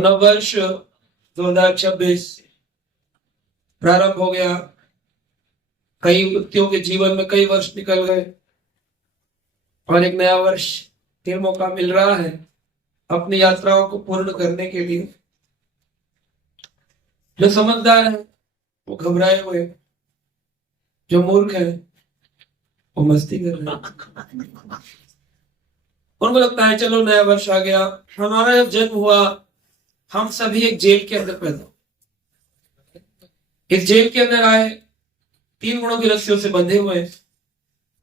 नववर्ष 2026 प्रारंभ हो गया। कई व्यक्तियों के जीवन में कई वर्ष निकल गए और एक नया वर्ष फिर मौका मिल रहा है अपनी यात्राओं को पूर्ण करने के लिए। जो समझदार है वो घबराए हुए, जो मूर्ख है वो मस्ती कर रहे हैं। उनको लगता है चलो नया वर्ष आ गया। हमारा जब जन्म हुआ हम सभी एक जेल के अंदर पैदा हुए। इस जेल के अंदर आए 3 गुणों की रस्सियों से बंधे हुए हैं।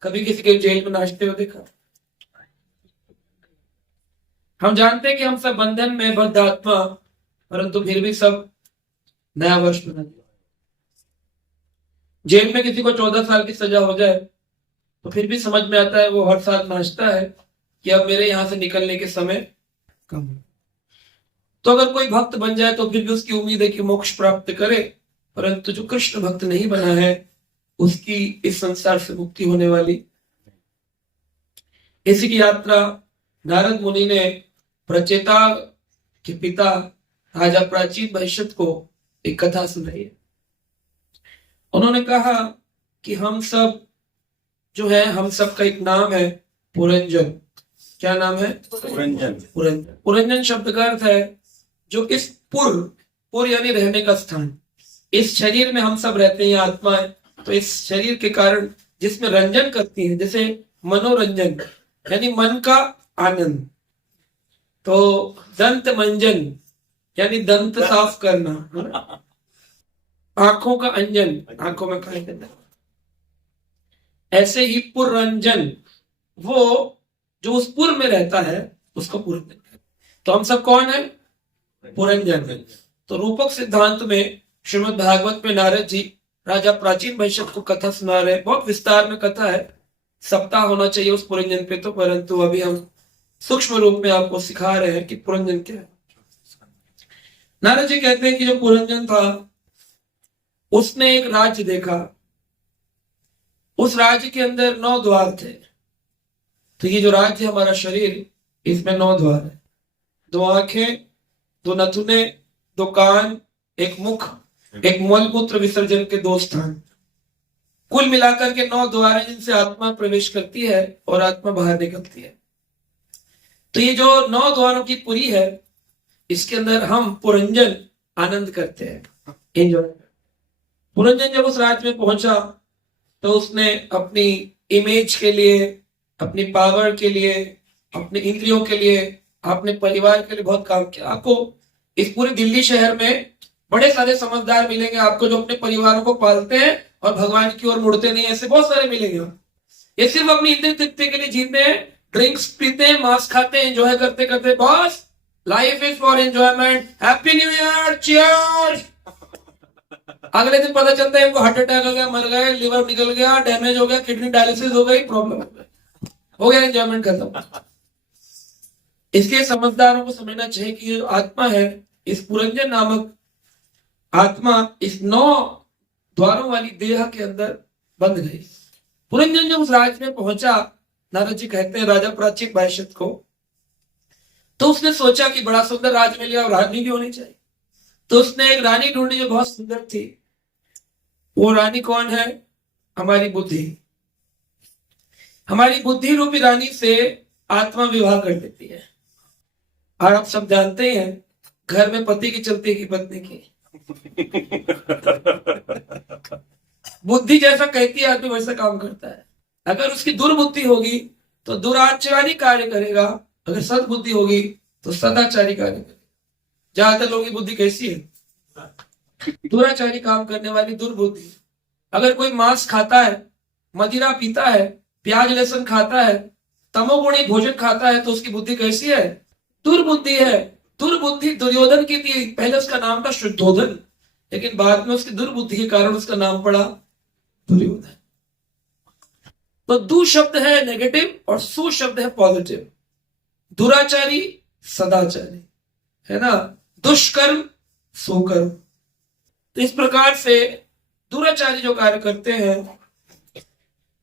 कभी किसी के जेल में नाचते हुए देखा? हम जानते हैं कि हम सब बंधन में बद्ध आत्मा, परंतु फिर भी सब नया वर्ष मना दिया। जेल में किसी को 14 साल की सजा हो जाए तो फिर भी समझ में आता है, वो हर साल नाचता है कि अब मेरे यहां से निकलने के समय कम है। तो अगर कोई भक्त बन जाए तो फिर भी उसकी उम्मीद है कि मोक्ष प्राप्त करे, परंतु जो कृष्ण भक्त नहीं बना है उसकी इस संसार से मुक्ति होने वाली। इसी की यात्रा नारद मुनि ने प्रचेता के पिता राजा प्राचीन भविष्यत को एक कथा सुनाई है। उन्होंने कहा कि हम सब जो है, हम सब का एक नाम है पुरंजन। क्या नाम है? पुरंजन। पुरंजन। पुरंजन शब्द का अर्थ है जो इस पुर यानी रहने का स्थान। इस शरीर में हम सब रहते हैं, आत्मा है, तो इस शरीर के कारण जिसमें रंजन करती है, जैसे मनोरंजन यानी मन का आनंद, तो दंत मंजन यानी दंत साफ करना, आंखों का अंजन, आंखों में खाए देना। ऐसे ही पुरंजन, वो जो उस पुर में रहता है उसको पुरंजन कहते हैं। तो हम सब कौन है? पुरंजन। तो रूपक सिद्धांत में श्रीमद् भागवत में नारद जी राजा प्राचीन भविष्यत को कथा सुना रहे हैं। बहुत विस्तार में कथा है, सप्ताह होना चाहिए उस पुरंजन पे, तो परंतु अभी हम सूक्ष्म रूप में आपको सिखा रहे हैं कि पुरंजन क्या है। नारद जी कहते हैं कि जो पुरंजन था उसने एक राज्य देखा। उस राज्य के अंदर 9 द्वार थे। तो ये जो राज्य है हमारा शरीर, इसमें 9 द्वार है। 2 आंखें, 2 नथुने, 2 कान, 1 मुख, 1 मलमूत्र विसर्जन के 2 स्थान, कुल मिलाकर के 9 द्वार हैं जिनसे आत्मा प्रवेश करती है और आत्मा बाहर निकलती है। तो ये जो 9 द्वारों की पुरी है, इसके अंदर हम पुरंजन आनंद करते हैं, एंजॉय। पुरंजन जब उस राज्य में पहुंचा तो उसने अपनी इमेज के लिए, अपनी पावर के लिए, अपने इंद्रियों के लिए, अपने परिवार के लिए बहुत काम किया। आपको इस पूरे दिल्ली शहर में बड़े सारे समझदार मिलेंगे आपको जो अपने परिवारों को पालते हैं और भगवान की ओर मुड़ते नहीं, ऐसे बहुत सारे मिलेंगे। ये सिर्फ अपनी इंद्रिय तृप्ति के लिए जीते हैं, ड्रिंक्स पीते हैं, मांस खाते हैं, एंजॉय करते करते बस life is for enjoyment, happy new year, cheers. अगले दिन पता चलता है इनको हार्ट अटैक हो गया, मर गए, लिवर निकल गया, डैमेज हो गया, किडनी डायलिसिस हो गई, प्रॉब्लम हो गया, एंजॉयमेंट खत्म। इसके समझदारों को समझना चाहिए कि जो आत्मा है, इस पुरंजन नामक आत्मा इस 9 द्वारों वाली देह के अंदर बंध गई। पुरंजन जब उस राज्य में पहुंचा, नारद जी कहते हैं राजा प्राचीन भविष्यत को, तो उसने सोचा कि बड़ा सुंदर राज्य मिल गया और रानी भी होनी चाहिए। तो उसने एक रानी ढूंढी जो बहुत सुंदर थी। वो रानी कौन है? हमारी बुद्धि। हमारी बुद्धि रूपी रानी से आत्मा विवाह कर देती है। और आप सब जानते हैं घर में पति की चलती है कि पत्नी की। बुद्धि जैसा कहती है आदमी वैसा काम करता है। अगर उसकी दुर्बुद्धि होगी तो दुराचारी कार्य करेगा, अगर सद्बुद्धि होगी तो सदाचारी कार्य करेगा। ज्यादातर लोगों की बुद्धि कैसी है? दुराचारी काम करने वाली दुर्बुद्धि। अगर कोई मांस खाता है, मदिरा पीता है, प्याज लहसुन खाता है, तमोगुणी भोजन खाता है, तो उसकी बुद्धि कैसी है? दुर्बुद्धि है। दुर्बुद्धि दुर्योधन की थी, पहले उसका नाम था शुद्धोधन, लेकिन बाद में उसकी दुर्बुद्धि के कारण उसका नाम पड़ा दुर्योधन। तो दु शब्द है नेगेटिव और सु शब्द है पॉजिटिव। दुराचारी सदाचारी, है ना, दुष्कर्म सुकर्म। तो इस प्रकार से दुराचारी जो कार्य करते हैं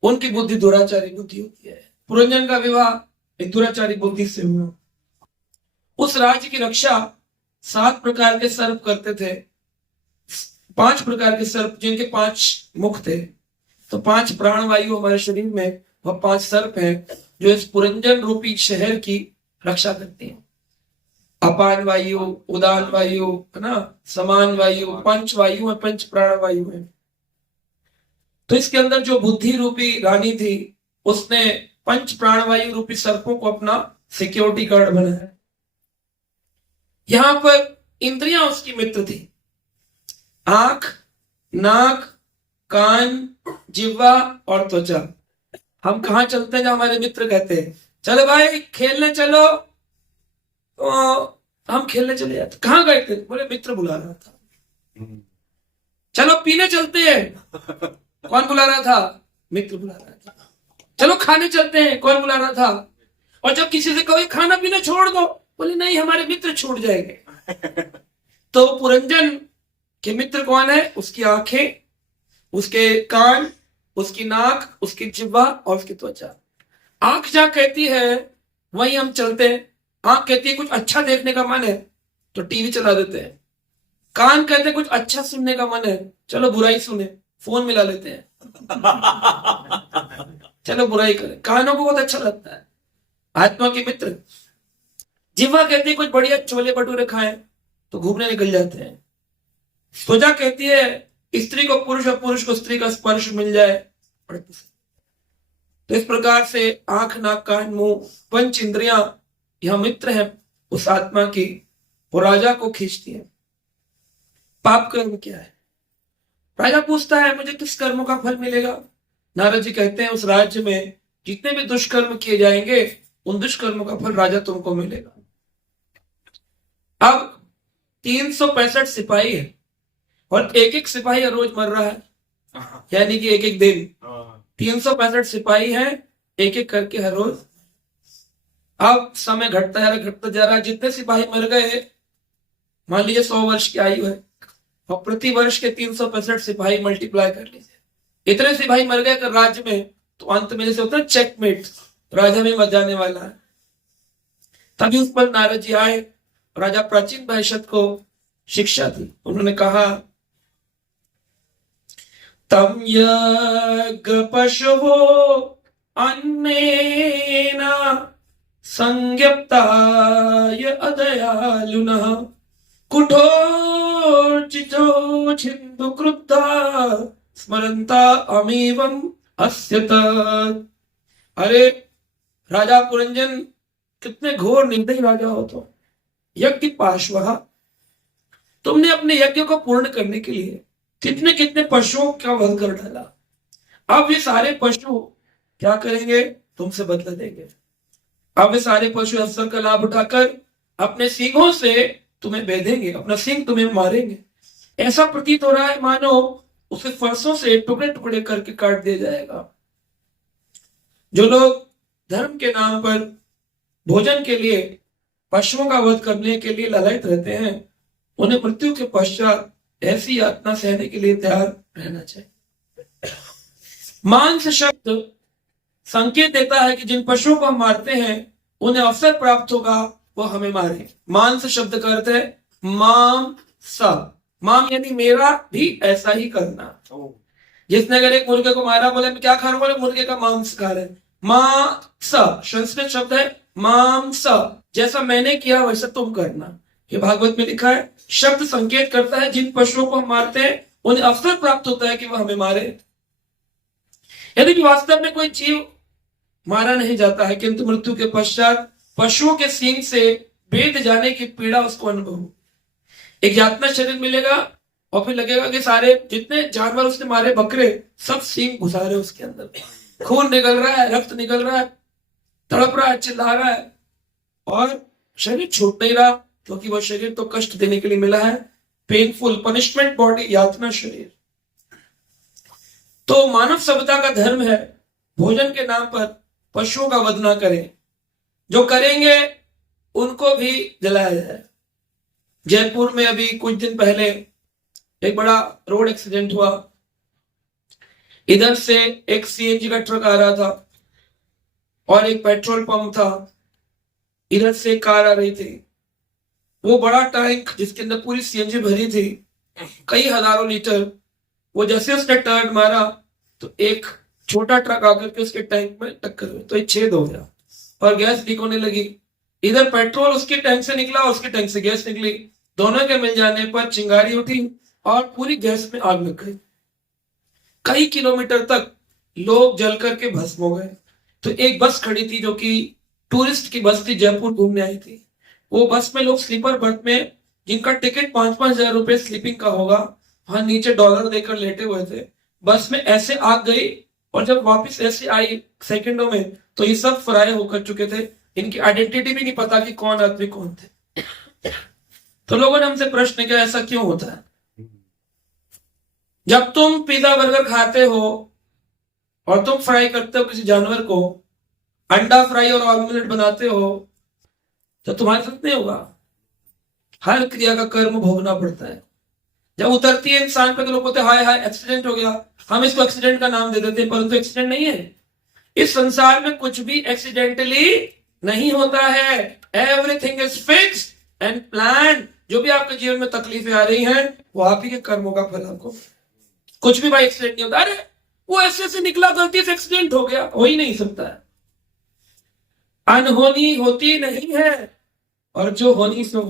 उनकी बुद्धि दुराचारी बुद्धि होती है। पुरंजन का विवाह एक दुराचारी बुद्धि से हुआ। उस राज्य की रक्षा 7 प्रकार के सर्प करते थे, 5 प्रकार के सर्प जिनके 5 मुख थे। तो 5 प्राणवायु हमारे शरीर में, वह 5 सर्प हैं जो इस पुरंजन रूपी शहर की रक्षा करते हैं। अपान वायु, उदान वायु, है ना, समान वायु, पंच वायु है, पंच प्राण वायु है। तो इसके अंदर जो बुद्धि रूपी रानी थी, उसने पंच प्राणवायु रूपी सर्पों को अपना सिक्योरिटी गार्ड बनाया। यहां पर इंद्रियां उसकी मित्र थी, आंख, नाक, कान, जिह्वा और त्वचा। हम कहां चलते हैं जहां हमारे मित्र कहते हैं चलो भाई खेलने चलो, तो हम खेलने चले जाते। कहां गए थे? बोले मित्र बुला रहा था। चलो पीने चलते हैं, कौन बुला रहा था? मित्र बुला रहा था। चलो खाने चलते हैं, कौन बुला रहा था? और जब किसी से कहो खाना पीना छोड़ दो, बोले नहीं हमारे मित्र छूट जाएंगे। तो पुरंजन के मित्र कौन है? उसकी आंखें, उसके कान, उसकी नाक, उसकी जिह्वा और उसकी त्वचा। आंख जहां कहती है वहीं हम चलते हैं। आंख कहती है कुछ अच्छा देखने का मन है तो टीवी चला देते हैं। कान कहते हैं कुछ अच्छा सुनने का मन है, चलो बुराई सुने, फोन मिला लेते हैं। चलो बुराई करें, कानों को बहुत अच्छा लगता है, आत्मा के मित्र। जिह्वा कहती है कुछ बढ़िया छोले भटूरे खाएं तो घूमने निकल जाते हैं। त्वचा कहती है स्त्री को पुरुष और पुरुष को स्त्री का स्पर्श मिल जाए। तो इस प्रकार से आंख, नाक, कान, मुंह, पंच इंद्रियां यह मित्र है उस आत्मा की, वो राजा को खींचती है। पाप कर्म क्या है? राजा पूछता है मुझे किस कर्मों का फल मिलेगा? नारद जी कहते हैं उस राज्य में जितने भी दुष्कर्म किए जाएंगे उन दुष्कर्मों का फल राजा तुमको मिलेगा। अब 365 सिपाही है और एक एक सिपाही रोज मर रहा है, यानी कि एक एक दिन 365 सिपाही हैं, एक एक करके हर रोज। अब समय घटता जा रहा है। जितने सिपाही मर गए, मान लीजिए 100 वर्ष की आयु है और प्रति वर्ष के 365 सिपाही मल्टीप्लाई कर लीजिए, इतने सिपाही मर गए राज्य में, तो अंत में जैसे होता है चेकमेट, राजा में मर जाने वाला है। तभी उस पर नारद जी आए, राजा प्राचीन भविष्यत को शिक्षा दी। उन्होंने कहा तम यज्ञ पशवो अन्नेन संज्ञप्ताय अदयालुनः कुठोर्चितो छिन्दु क्रुद्धा स्मरन्ता अमेवम् अस्य तत्। अरे राजा पुरंजन, कितने घोर निर्दयी राजा हो तो। यज्ञ पार्श्वः, तुमने अपने यज्ञ को पूर्ण करने के लिए कितने कितने पशुओं का वध कर डाला। अब ये सारे पशु क्या करेंगे? तुमसे बदला देंगे। अब ये सारे पशु अवसर का लाभ उठाकर अपने सींगों से तुम्हें बेधेंगे, अपना सींग तुम्हें मारेंगे। ऐसा प्रतीत हो रहा है मानो उसे फरसों से टुकड़े टुकड़े करके काट दिया जाएगा। जो लोग धर्म के नाम पर भोजन के लिए पशुओं का वध करने के लिए लालायित रहते हैं, उन्हें मृत्यु के पश्चात ऐसी यातना सहने के लिए तैयार रहना चाहिए। मांस शब्द संकेत देता है कि जिन पशुओं को हम मारते हैं उन्हें अवसर प्राप्त होगा वो हमें मारे। मांस शब्द का अर्थ है माम सा, माम यानी मेरा भी ऐसा ही करना। जिसने अगर एक मुर्गे को मारा, बोले मैं क्या खा रहा हूं, बोले मुर्गे का मांस खा रहे। मांस संस्कृत शब्द है मांस, जैसा मैंने किया वैसा तुम करना। ये भागवत में लिखा है। शब्द संकेत करता है जिन पशुओं को हम मारते हैं उन्हें अवसर प्राप्त होता है कि वह हमें मारे। यदि वास्तव में कोई जीव मारा नहीं जाता है, किंतु मृत्यु के पश्चात पशुओं के सींग से बेध जाने की पीड़ा उसको अनुभव, एक यातना शरीर मिलेगा और फिर लगेगा कि सारे जितने जानवर उसने मारे, बकरे, सब सींग घुसा रहे उसके अंदर, खून निकल रहा है, रक्त निकल रहा है, तड़प रहा है, चिल्ला रहा है और शरीर छूट नहीं रहा, क्योंकि वह शरीर तो कष्ट देने के लिए मिला है। पेनफुल पनिशमेंट बॉडी, यातना शरीर। तो मानव सभ्यता का धर्म है भोजन के नाम पर पशुओं का वध ना करें। जो करेंगे उनको भी जलाया जाए। जयपुर में अभी कुछ दिन पहले एक बड़ा रोड एक्सीडेंट हुआ। इधर से एक सीएनजी का ट्रक आ रहा था और एक पेट्रोल पंप था, इधर से कार आ रही थी। वो बड़ा टैंक जिसके अंदर पूरी सीएनजी भरी थी, कई हजारों लीटर, वो जैसे उसने टर्न मारा तो एक छोटा ट्रक आकर के उसके टैंक में टक्कर हुई, तो एक छेद हो गया और गैस लीक होने लगी। इधर पेट्रोल उसके टैंक से निकला और उसके टैंक से गैस निकली, दोनों के मिल जाने पर चिंगारी उठी और पूरी गैस में आग लग गई। कई किलोमीटर तक लोग जल करके भस्म हो गए। तो एक बस खड़ी थी जो कि टूरिस्ट की बस थी, जयपुर घूमने आई थी। वो बस में लोग स्लीपर बर्थ में, जिनका टिकट 5-5 हजार रुपए स्लीपिंग का होगा, वहां नीचे डॉलर देकर लेटे हुए थे। बस में ऐसे आग गई और जब वापस ऐसे आई सेकंडों में, तो ये सब फ्राई होकर चुके थे। इनकी आइडेंटिटी भी नहीं पता कि कौन आदमी कौन थे। तो लोगों ने हमसे प्रश्न किया, ऐसा क्यों होता है? जब तुम पिज्जा बर्गर खाते हो और तुम फ्राई करते हो किसी जानवर को, अंडा फ्राई और ऑमलेट बनाते हो, तो तुम्हारे साथ नहीं होगा। हर क्रिया का कर्म भोगना पड़ता है। जब उतरती है इंसान पे तो लोग बोलते हैं हाय हाय एक्सीडेंट हो गया, हम इसको एक्सीडेंट का नाम दे देते हैं, परंतु एक्सीडेंट नहीं है। इस संसार में कुछ भी एक्सीडेंटली नहीं होता है। Everything is fixed and plan. जो भी आपके जीवन में तकलीफें आ रही हैं, वो आप ही के कर्मों का फल आपको। कुछ भी भाई एक्सीडेंट नहीं होता। अरे वो ऐसे निकला, गलती से एक्सीडेंट हो गया, हो ही नहीं सकता है। अनहोनी होती नहीं है, और जो होनी सो,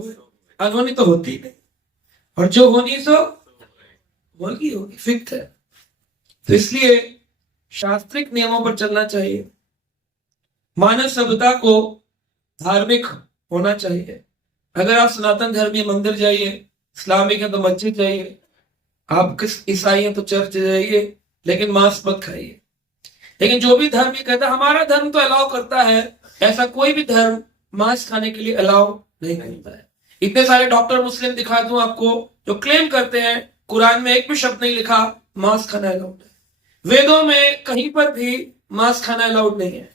अनहोनी तो होती नहीं, और जो होनी सो होगी होगी, फिक्स है। तो इसलिए शास्त्रिक नियमों पर चलना चाहिए। मानव सभ्यता को धार्मिक होना चाहिए। अगर आप सनातन धर्मी मंदिर जाइए, इस्लामिक है तो मस्जिद जाइए, आप किस ईसाई हैं तो चर्च जाइए, लेकिन मांस मत खाइए। लेकिन जो भी धर्म ये कहता है, हमारा धर्म तो अलाउ करता है, ऐसा कोई भी धर्म मांस खाने के लिए अलाउ नहीं करता है। इतने सारे डॉक्टर मुस्लिम दिखा दूं आपको जो क्लेम करते हैं कुरान में एक भी शब्द नहीं लिखा मांस खाना अलाउड है। वेदों में कहीं पर भी मांस खाना अलाउड नहीं है।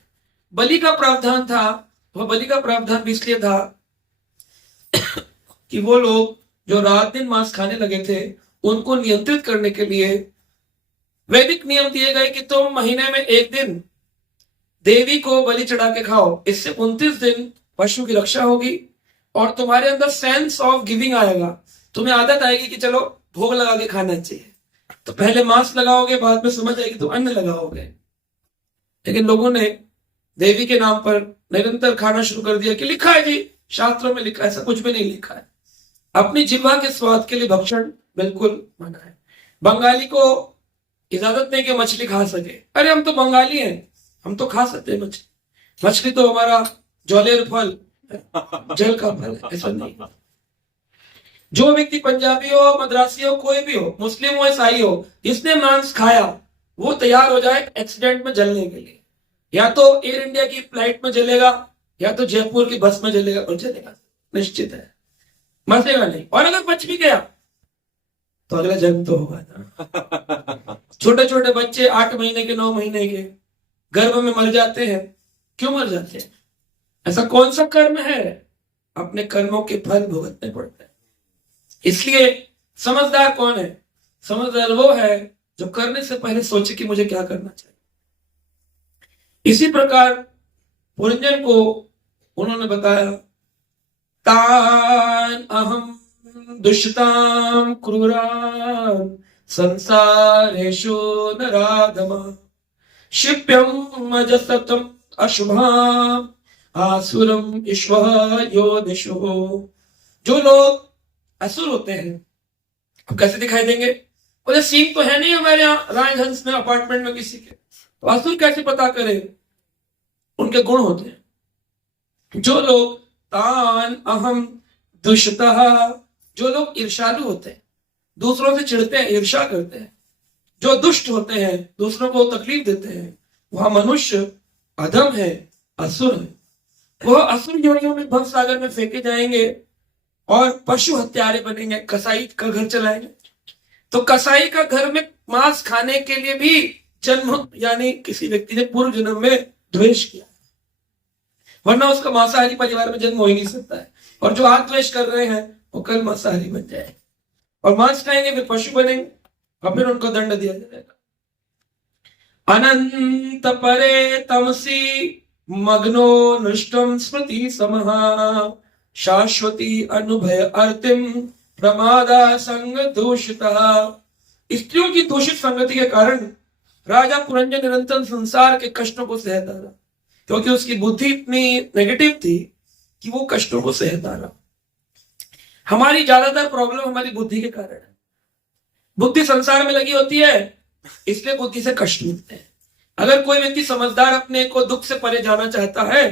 बलि का प्रावधान था, वह बलि का प्रावधान भी इसलिए था कि वो लोग जो रात दिन मांस खाने लगे थे, उनको नियंत्रित करने के लिए वैदिक नियम दिए गए कि तुम महीने में एक दिन देवी को बलि चढ़ा के खाओ। इससे 29 दिन पशु की रक्षा होगी और तुम्हारे अंदर सेंस ऑफ गिविंग आएगा। तुम्हें आदत आएगी कि चलो भोग लगा के खाना चाहिए। तो पहले मांस लगाओगे, बाद में समझ आएगी तो अन्न लगाओगे। लेकिन लोगों ने देवी के नाम पर निरंतर खाना शुरू कर दिया कि लिखा है जी, शास्त्रों में लिखा है, ऐसा कुछ भी नहीं लिखा है। अपनी जिह्वा के स्वाद के लिए भक्षण बिल्कुल मना है। बंगाली को इजाजत नहीं कि मछली खा सके। अरे हम तो बंगाली हैं, हम तो खा सकते हैं मछली। मछली तो हमारा ज्वालेर फल, जल का फल है, ऐसा नहीं। जो व्यक्ति पंजाबी हो, मद्रासी हो, कोई भी हो, मुस्लिम हो, ईसाई हो, जिसने मांस खाया वो तैयार हो जाए एक्सीडेंट में जलने के लिए। या तो एयर इंडिया की फ्लाइट में जलेगा, या तो जयपुर की बस में जलेगा, और जलेगा निश्चित है, मरसेगा नहीं। और अगर बच भी गया तो अगला जन्म तो होगा ना। छोटे छोटे बच्चे 8 महीने के, 9 महीने के गर्भ में मर जाते हैं। क्यों मर जाते हैं? ऐसा कौन सा कर्म है? अपने कर्मों के फल भुगतने पड़ते हैं। इसलिए समझदार कौन है? समझदार वो है जो करने से पहले सोचे कि मुझे क्या करना चाहिए। इसी प्रकार पुरंजन को उन्होंने बताया, तान अहम दुष्टाम क्रूरान संसारेषु नराधमा शिप्यम अजसतम अशुभाम आसुरम ईश्वर योनिषु। जो लोग असुर होते हैं, अब कैसे दिखाई देंगे? बोले सीन तो है नहीं हमारे यहाँ राजहंस में, अपार्टमेंट में किसी के, तो असुर कैसे पता करें? उनके गुण होते हैं। जो लोग तान अहम दुष्टः, जो लोग ईर्ष्यालु होते हैं, दूसरों से चिढ़ते हैं, ईर्ष्या करते हैं, जो दुष्ट होते हैं, दूसरों को तकलीफ देते हैं, वह मनुष्य अधम है, असुर है। वह असुर योनियों में भव सागर में फेंके जाएंगे और पशु हत्यारे बनेंगे, कसाई का घर चलाएंगे। तो कसाई का घर में मांस खाने के लिए भी जन्म, यानी किसी व्यक्ति ने पूर्व जन्म में द्वेष किया, वरना उसका मांसाहारी परिवार में जन्म हो ही नहीं सकता है। और जो आज द्वेष कर रहे हैं वो कल मांसाहारी बन जाए और मांस खाएंगे, फिर पशु बनेंगे और फिर उनको दंड दिया जाएगा। अनंत परे तमसी मग्नो नृष्टम स्मृति समहा शाश्वती अनुभय अर्तिम प्रमादा संग दूषितः। स्त्रियों की दूषित संगति के कारण राजा पुरंजन निरंतर संसार के कष्टों को सहता रहा, क्योंकि उसकी बुद्धि इतनी नेगेटिव थी कि वो कष्टों को सहता रहा। हमारी ज्यादातर प्रॉब्लम हमारी बुद्धि के कारण है। बुद्धि संसार में लगी होती है, इसलिए बुद्धि से कष्ट मिलते हैं। अगर कोई व्यक्ति समझदार अपने को दुख से परे जाना चाहता है,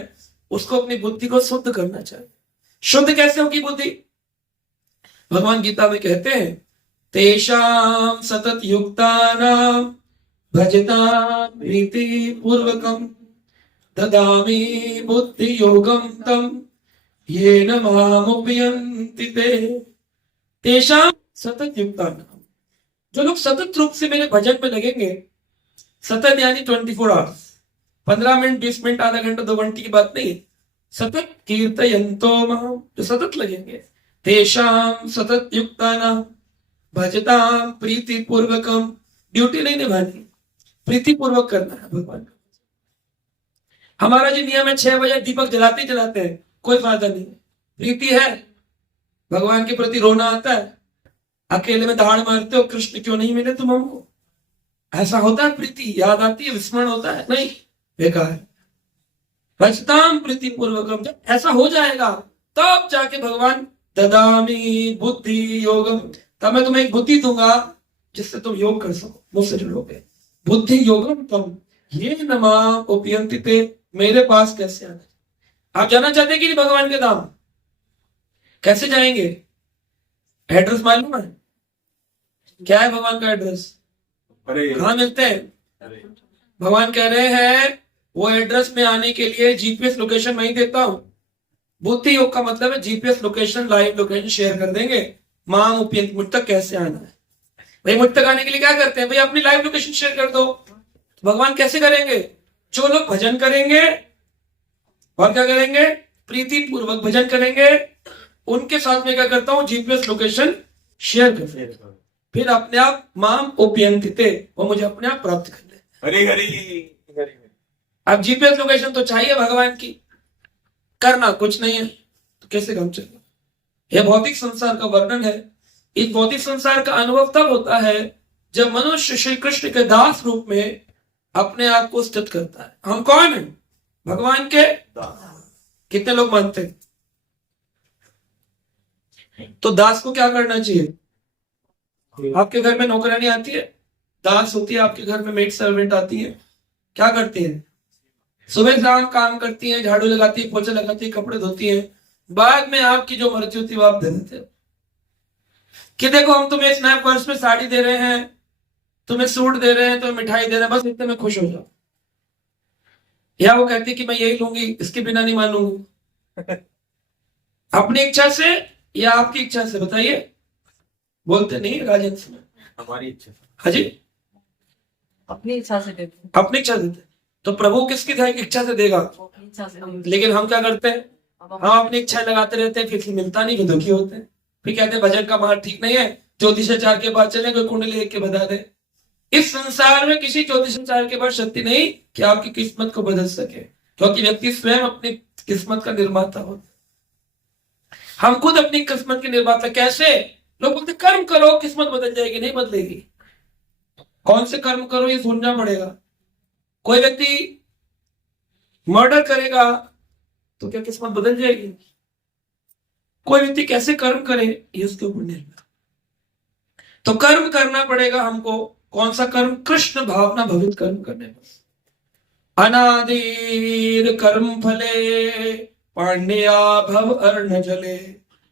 उसको अपनी बुद्धि को शुद्ध करना चाहिए। शुद्ध कैसे होगी बुद्धि? भगवान गीता में कहते हैं, तेषाम सतत युक्तानां भजतां प्रीति पूर्वकम ददामि बुद्धि योगम तम येन मामुपयन्ति ते। तेषाम सतत युक्तानां, जो लोग सतत रूप से मेरे भजन में लगेंगे, सतत यानी 24 आवर्स, 15 मिनट 20 मिनट आधा घंटा 2 घंटे की बात नहीं, सतत कीर्तयन्तो मां, जो सतत लगेंगे। तेषाम सतत युक्तानां भजतां प्रीति पूर्वकम, ड्यूटी नहीं निभानी, प्रीति पूर्वक करना है भगवान का। हमारा जो नियम है 6 बजे दीपक जलाते जलाते हैं, कोई फायदा नहीं। प्रीति है, भगवान के प्रति रोना आता है, अकेले में दहाड़ मारते हो, कृष्ण क्यों नहीं मिले तुम हमको, ऐसा होता है? प्रीति याद आती है, विस्मरण होता है? नहीं, बेकार। भजताम प्रीति पूर्वकम, जब ऐसा हो जाएगा तब जाके भगवान ददामी बुद्धि योगम, तब मैं तुम्हें एक बुद्धि दूंगा जिससे तुम योग कर सको, मुझसे जुड़ोगे। बुद्धि योगम तम ये नमा उपयंति ते, मेरे पास कैसे आना। आप जाना चाहते हैं कि नहीं भगवान के धाम? कैसे जाएंगे? एड्रेस मालूम है क्या है भगवान का एड्रेस? कहाँ मिलते हैं? भगवान कह रहे हैं वो एड्रेस में आने के लिए जीपीएस लोकेशन मैं ही देता हूं। बुद्धि योग का मतलब है GPS location, live location share कर देंगे। मांग उपयंत, मुझ तक कैसे आना है भाई? मुझ तक आने के लिए क्या करते हैं भाई? अपनी लाइव लोकेशन शेयर कर दो। तो भगवान कैसे करेंगे? जो लोग भजन करेंगे और क्या करेंगे, प्रीति पूर्वक भजन करेंगे, उनके साथ में क्या करता हूं, जीपीएस लोकेशन शेयर कर देता, फिर अपने आप माम उपयंतिते, वो मुझे अपने आप प्राप्त कर ले। हरी हरी हरी। अब जीपीएस लोकेशन तो चाहिए भगवान की, करना कुछ नहीं है तो कैसे काम चलेगा? यह भौतिक संसार का वर्णन है। इस भौतिक संसार का अनुभव तब होता है जब मनुष्य श्री कृष्ण के दास रूप में अपने आप को स्थित करता है। हम कौन है? भगवान के दास। कितने लोग मानते हैं? तो दास को क्या करना चाहिए? आपके घर में नौकरानी आती है, दास होती है, आपके घर में मेड सर्वेंट आती है, क्या करती है? सुबह शाम काम करती है, झाड़ू लगाती है, पोछा लगाती है, कपड़े धोती है, बाद में आपकी जो मर्जी होती है वो आप दे देते हो कि देखो हम तुम्हें इस नए पर्स में साड़ी दे रहे हैं, तुम्हें सूट दे रहे हैं, तुम्हें मिठाई दे रहे हैं, बस इतने में खुश हो जाओ। या वो कहती कि मैं यही लूंगी, इसके बिना नहीं मानूंगी। अपनी इच्छा से या आपकी इच्छा से? बताइए, बोलते नहीं राजन? हमारी इच्छा। हाँ जी, अपनी इच्छा से देते, अपनी इच्छा देते। तो प्रभु किसकी इच्छा से देगा? इच्छा से। लेकिन हम क्या करते हैं, हम अपनी इच्छा लगाते रहते हैं, फिर मिलता नहीं, फिर दुखी होते हैं, फिर कहते हैं भजन का मार्ग ठीक नहीं है, ज्योतिषाचार्य के पास चले, कोई कुंडली लिख के बता दे। इस संसार में किसी ज्योतिषाचार्य के पास शक्ति नहीं कि आपकी किस्मत को बदल सके, क्योंकि व्यक्ति स्वयं अपनी किस्मत का निर्माता होता है। हम खुद अपनी किस्मत के निर्माता। कैसे? लोग बोलते कर्म करो किस्मत बदल जाएगी, नहीं बदलेगी। कौन से कर्म करो ये सोचना पड़ेगा। कोई व्यक्ति मर्डर करेगा तो क्या किस्मत बदल जाएगी? कोई व्यक्ति कैसे कर्म करे ये उसके ऊपर निर्भर। तो कर्म करना पड़ेगा हमको। कौन सा कर्म? कृष्ण भावना भवित कर्म करने पर। अनादिर कर्म फले पांड्या भव अर्ण जले,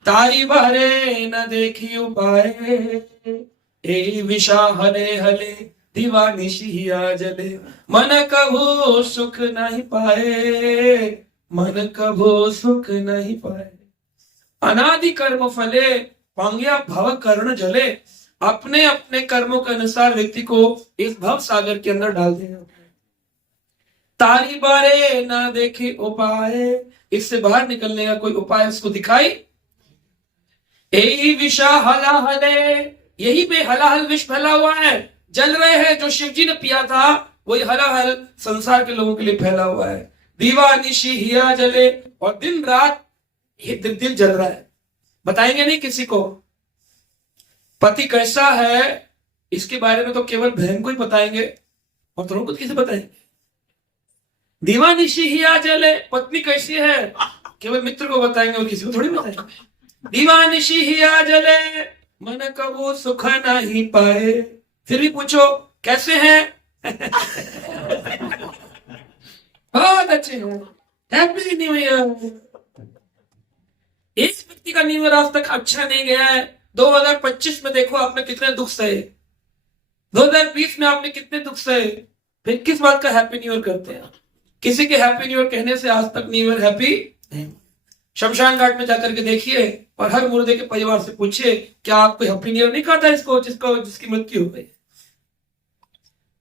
तारी बारे न देखी उपाय, ए विषा हले हले दीवानी शिया जले, मन कभो सुख नहीं पाए, मन कभो सुख नहीं पाए। अनादि कर्म फले पांग्या भव कर्ण जले, अपने अपने कर्मों के अनुसार व्यक्ति को इस भव सागर के अंदर डाल देगा। तारी बारे ना देखे उपाय, इससे बाहर निकलने का कोई उपाय उसको दिखाई। यही विषा हला हले, यही पे हलाहल विष फैला हुआ है, जल रहे हैं। जो शिव जी ने पिया था वही हलाहल संसार के लोगों के लिए फैला हुआ है। दीवानिशी हिया जले, और दिन रात ये दिल जल रहा है, बताएंगे नहीं किसी को। पति कैसा है इसके बारे में तो केवल बहन को ही बताएंगे, और तुम कुछ किसे बताएंगे। दीवानिशी ही आ जले, पत्नी कैसी है केवल मित्र को बताएंगे और किसी को थोड़ी बताएंगे। दीवानिशी ही आ जले, मन कबू सुख नहीं पाए, फिर भी पूछो कैसे हैं। बहुत अच्छे हैं, हैप्पी न्यू ईयर। इस व्यक्ति का न्यू ईयर आज तक अच्छा नहीं गया है। 2025 में देखो आपने कितने दुख सहे, 2020 में आपने कितने दुख सहे, फिर किस बात का हैप्पी न्यू ईयर करते हैं। किसी के हैप्पी न्यू ईयर कहने से आज तक न्यू ईयर हैप्पी नहीं। शमशान घाट में जाकर के देखिए और हर मुर्दे के परिवार से पूछिए क्या आपको हैप्पी न्यू ईयर नहीं कहा था इसको जिसकी मृत्यु हो गई।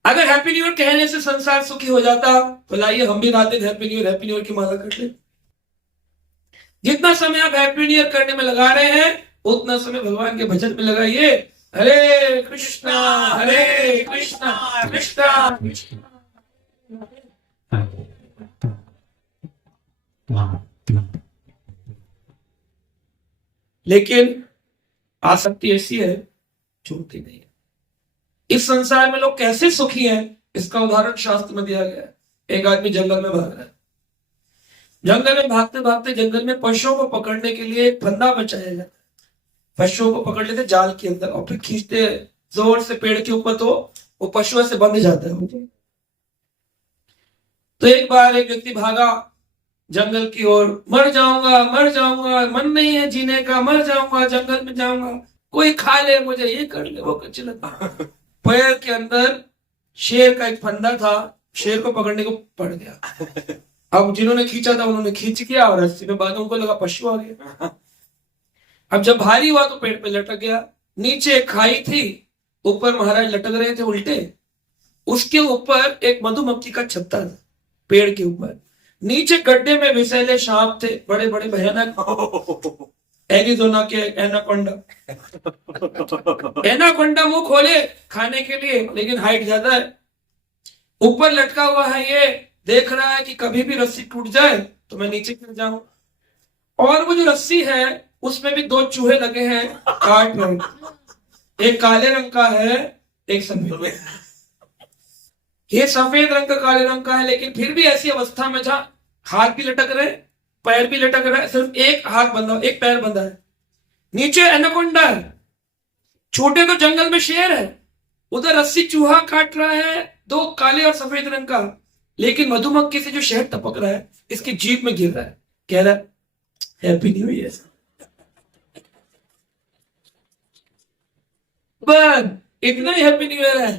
अगर हैप्पी न्यू ईयर कहने से संसार सुखी हो जाता तो लाइए हम भी रात दिन हैप्पी न्यू ईयर की माला कर ले। जितना समय आप हैप्पी न्यू ईयर करने में लगा रहे हैं उतना समय भगवान के भजन में लगाइए। हरे कृष्णा कृष्णा कृष्णा। लेकिन आसक्ति ऐसी है छूटती नहीं है। इस संसार में लोग कैसे सुखी हैं इसका उदाहरण शास्त्र में दिया गया है। एक आदमी जंगल में भाग रहा है, जंगल में भागते भागते जंगल में पशुओं को पकड़ने के लिए एक फंदा बचाया जाता है। पशुओं को पकड़ लेते जाल के अंदर और फिर खींचते जोर से पेड़ के ऊपर, तो वो पशुओं से बंध जाता है। तो एक बार एक व्यक्ति भागा जंगल की ओर, मर जाऊंगा, मन नहीं है जीने का, मर जाऊंगा, जंगल में जाऊंगा, कोई खा ले मुझे, ये कर ले वो कर ले। पैर के अंदर शेर का एक फंदा था, शेर को पकड़ने को पड़ गया। अब जिन्होंने खींचा था उन्होंने खींच किया और रस्सी में बांधा, उनको लगा पशु आ गया। अब जब भारी हुआ तो पेड़ पे लटक गया। नीचे एक खाई थी, ऊपर महाराज लटक रहे थे उल्टे, उसके ऊपर एक मधुमक्खी का छत्ता था पेड़ के ऊपर। नीचे गड्ढे में विषैले सांप थे, बड़े बड़े भयानक, एरिज़ोना के एनाकोंडा मुंह खोले खाने के लिए, लेकिन हाइट ज्यादा है। ऊपर लटका हुआ है, ये देख रहा है कि कभी भी रस्सी टूट जाए तो मैं नीचे गिर जाऊं। और वो जो रस्सी है उसमें भी दो चूहे लगे हैं काट रहे, एक काले रंग का है एक सफेद। ये सफेद रंग का काले रंग का है, लेकिन फिर भी ऐसी अवस्था में जहां हाथ भी लटक रहे पैर भी लटक रहा है, सिर्फ एक हाथ बंधा एक पैर बंधा है। नीचे एनाकोंडा है, छोटे तो जंगल में शेर है, उधर रस्सी चूहा काट रहा है, दो काले और सफेद रंग का, लेकिन मधुमक्खी से जो शहद टपक रहा है इसकी जीभ में गिर रहा है, कह रहा है हैप्पी न्यू ईयर। बस इतना ही हैप्पी न्यू ईयर है,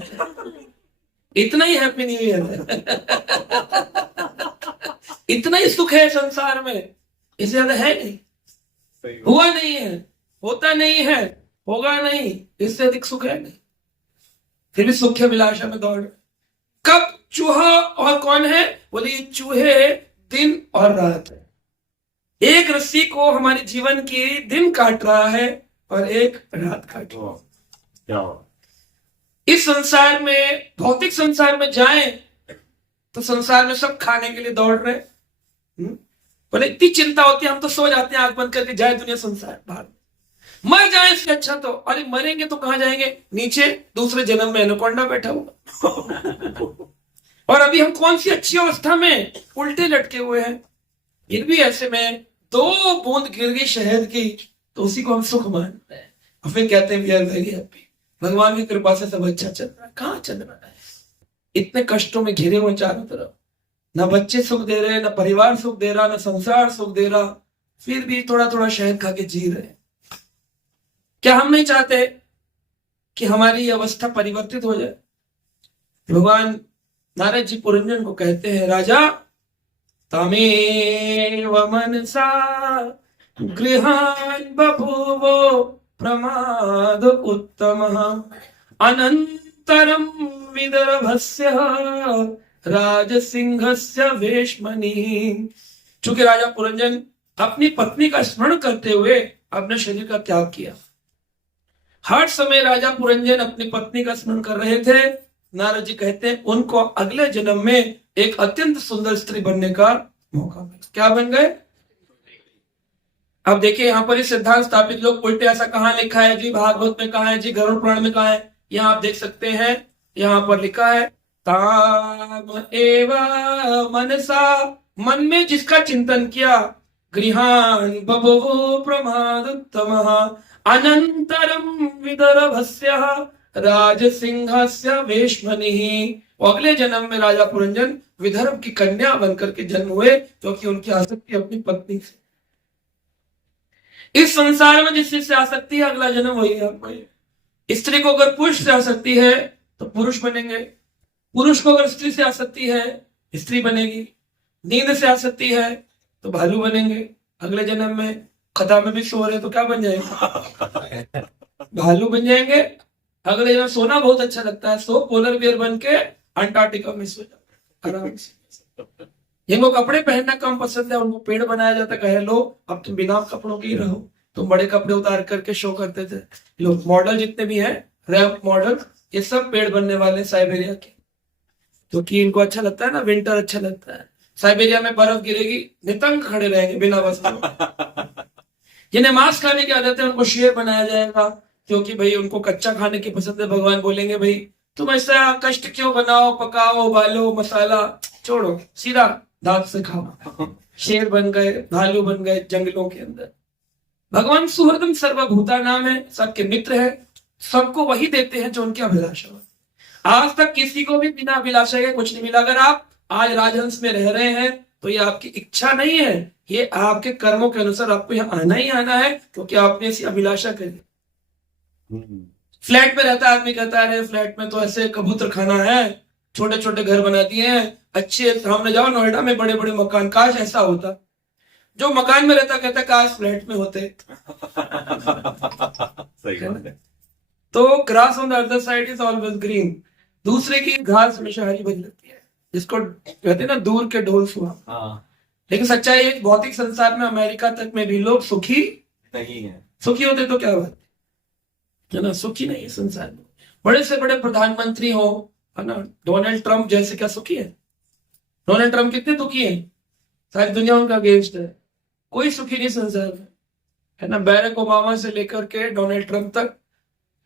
इतना ही हैप्पी न्यू ईयर है। इतना ही सुख है संसार में, इससे ज्यादा है नहीं, हुआ नहीं है, होता नहीं है, होगा नहीं, इससे अधिक सुख है नहीं। फिर भी सुख विलासा में दौड़। कब चूहा और कौन है, बोले ये चूहे दिन और रात है। एक रस्सी को हमारे जीवन की दिन काट रहा है और एक रात काट रहा है। इस संसार में, भौतिक संसार में जाएं तो संसार में सब खाने के लिए दौड़ रहे। बोले इतनी चिंता होती है, हम तो सो जाते हैं आंख बंद करके, जाए दुनिया संसार बाहर, मर जाए इससे अच्छा तो। अरे मरेंगे तो कहां जाएंगे, नीचे दूसरे जन्म में एनाकोंडा बैठा हुआ। और अभी हम कौन सी अच्छी अवस्था में उल्टे लटके हुए हैं। फिर भी ऐसे में 2 बूंद गिर गई शहद की तो उसी को हम सुख मानते हैं और फिर कहते हैं वी आर वेरी हैप्पी। भगवान की कृपा से सब अच्छा चल रहा है। कहां चल रहा है, इतने कष्टों में घिरे हुए चारों तरफ, ना बच्चे सुख दे रहे, ना परिवार सुख दे रहा, ना संसार सुख दे रहा, फिर भी थोड़ा थोड़ा शहद खा के जी रहे। क्या हम नहीं चाहते कि हमारी अवस्था परिवर्तित हो जाए। भगवान नारद जी पुरंजन को कहते हैं, राजा तमेव मनसा गृहान बभूवो प्रमाद उत्तमः अनंतरम विदर्भस्य राजसिंहस्य वेश्मनि। चूंकि राजा पुरंजन अपनी पत्नी का स्मरण करते हुए अपने शरीर का त्याग किया, हर समय राजा पुरंजन अपनी पत्नी का स्मरण कर रहे थे। नारद जी कहते हैं उनको अगले जन्म में एक अत्यंत सुंदर स्त्री बनने का मौका मिला। क्या बन गए, अब देखिए यहाँ पर इस सिद्धांत स्थापित लोग उल्टे, ऐसा कहाँ लिखा है जी, भागवत में कहाँ है जी, गरुड़ पुराण में कहाँ है? यहाँ आप देख सकते हैं, यहाँ पर लिखा है ताम एवा मनसा, मन में जिसका चिंतन किया, गृहान बभवो प्रमादोत्तमः अनंतरम विदर्भस्य राजसिंहस्य वेश्मनिः। और अगले जन्म में राजा पुरंजन विदर्भ की कन्या बनकर के जन्म हुए, क्योंकि उनकी आसक्ति अपनी पत्नी से। इस संसार में जिस चीज से आसक्ति है, अगला जन्म वही है आपका। स्त्री को अगर पुरुष से आसक्ति है तो पुरुष बनेंगे, पुरुष को अगर स्त्री से आसक्ति है स्त्री बनेगी, नींद से आसक्ति है तो भालू बनेंगे अगले जन्म में। खता में भी सो रहे तो क्या बन जाएंगे? भालू बन जाएंगे अगले जन्म। सोना बहुत अच्छा लगता है, सो पोलर बियर बन के अंटार्कटिका में सो जाओ आराम से। जिनको कपड़े पहनना कम पसंद है उनको पेड़ बनाया जाता है, कहे लो अब तुम बिना कपड़ों के ही रहो, तुम बड़े कपड़े उतार करके शो करते थे। लोग मॉडल जितने भी हैं, रैप मॉडल, ये सब पेड़ बनने वाले साइबेरिया के, क्योंकि इनको अच्छा लगता है ना, विंटर अच्छा लगता है। साइबेरिया में बर्फ गिरेगी, नितंग खड़े रहेंगे बिना वस्त्र। जिन्हें मांस खाने की आदत है उनको शेर बनाया जाएगा, क्योंकि भाई उनको कच्चा खाने की पसंद है। भगवान बोलेंगे भाई तुम ऐसा कष्ट क्यों बनाओ, पकाओ, उबालो, मसाला छोड़ो, सीधा दांत से खाओ। शेर बन गए, भालू बन गए जंगलों के अंदर। भगवान सुहृदम सर्वभूता नाम है, सबके मित्र है, सबको वही देते हैं जो उनकी अभिलाषा हो। आज तक किसी को भी बिना अभिलाषा के कुछ नहीं मिला। अगर आप आज राजहंस में रह रहे हैं तो ये आपकी इच्छा नहीं है, ये आपके कर्मों के अनुसार आपको यहाँ आना ही आना है, क्योंकि आपने ऐसी अभिलाषा करी। फ्लैट में रहता आदमी कहता है फ्लैट में तो ऐसे कबूतर खाना है, छोटे छोटे घर बना दिए हैं, अच्छे सामने जाओ नोएडा में बड़े बड़े मकान, काश ऐसा होता। जो मकान में रहता कहता काश फ्लैट में होते। सही बात है। तो grass on the other side is always green, दूसरे की घास हमेशा हरी भरी लगती है, जिसको कहते हैं ना दूर के ढोल सुहा। लेकिन सच्चाई है भौतिक संसार में अमेरिका तक में भी लोग सुखी नहीं है। सुखी होते तो क्या बात है ना, सुखी नहीं है संसार में। बड़े से बड़े प्रधानमंत्री हो, है ना, डोनाल्ड ट्रंप जैसे, क्या सुखी है? डोनाल्ड ट्रंप कितने दुखी है, सारी दुनिया उनका अगेंस्ट है, कोई सुखी नहीं संसार में, है ना। बैरक ओबामा से लेकर के डोनाल्ड ट्रंप तक,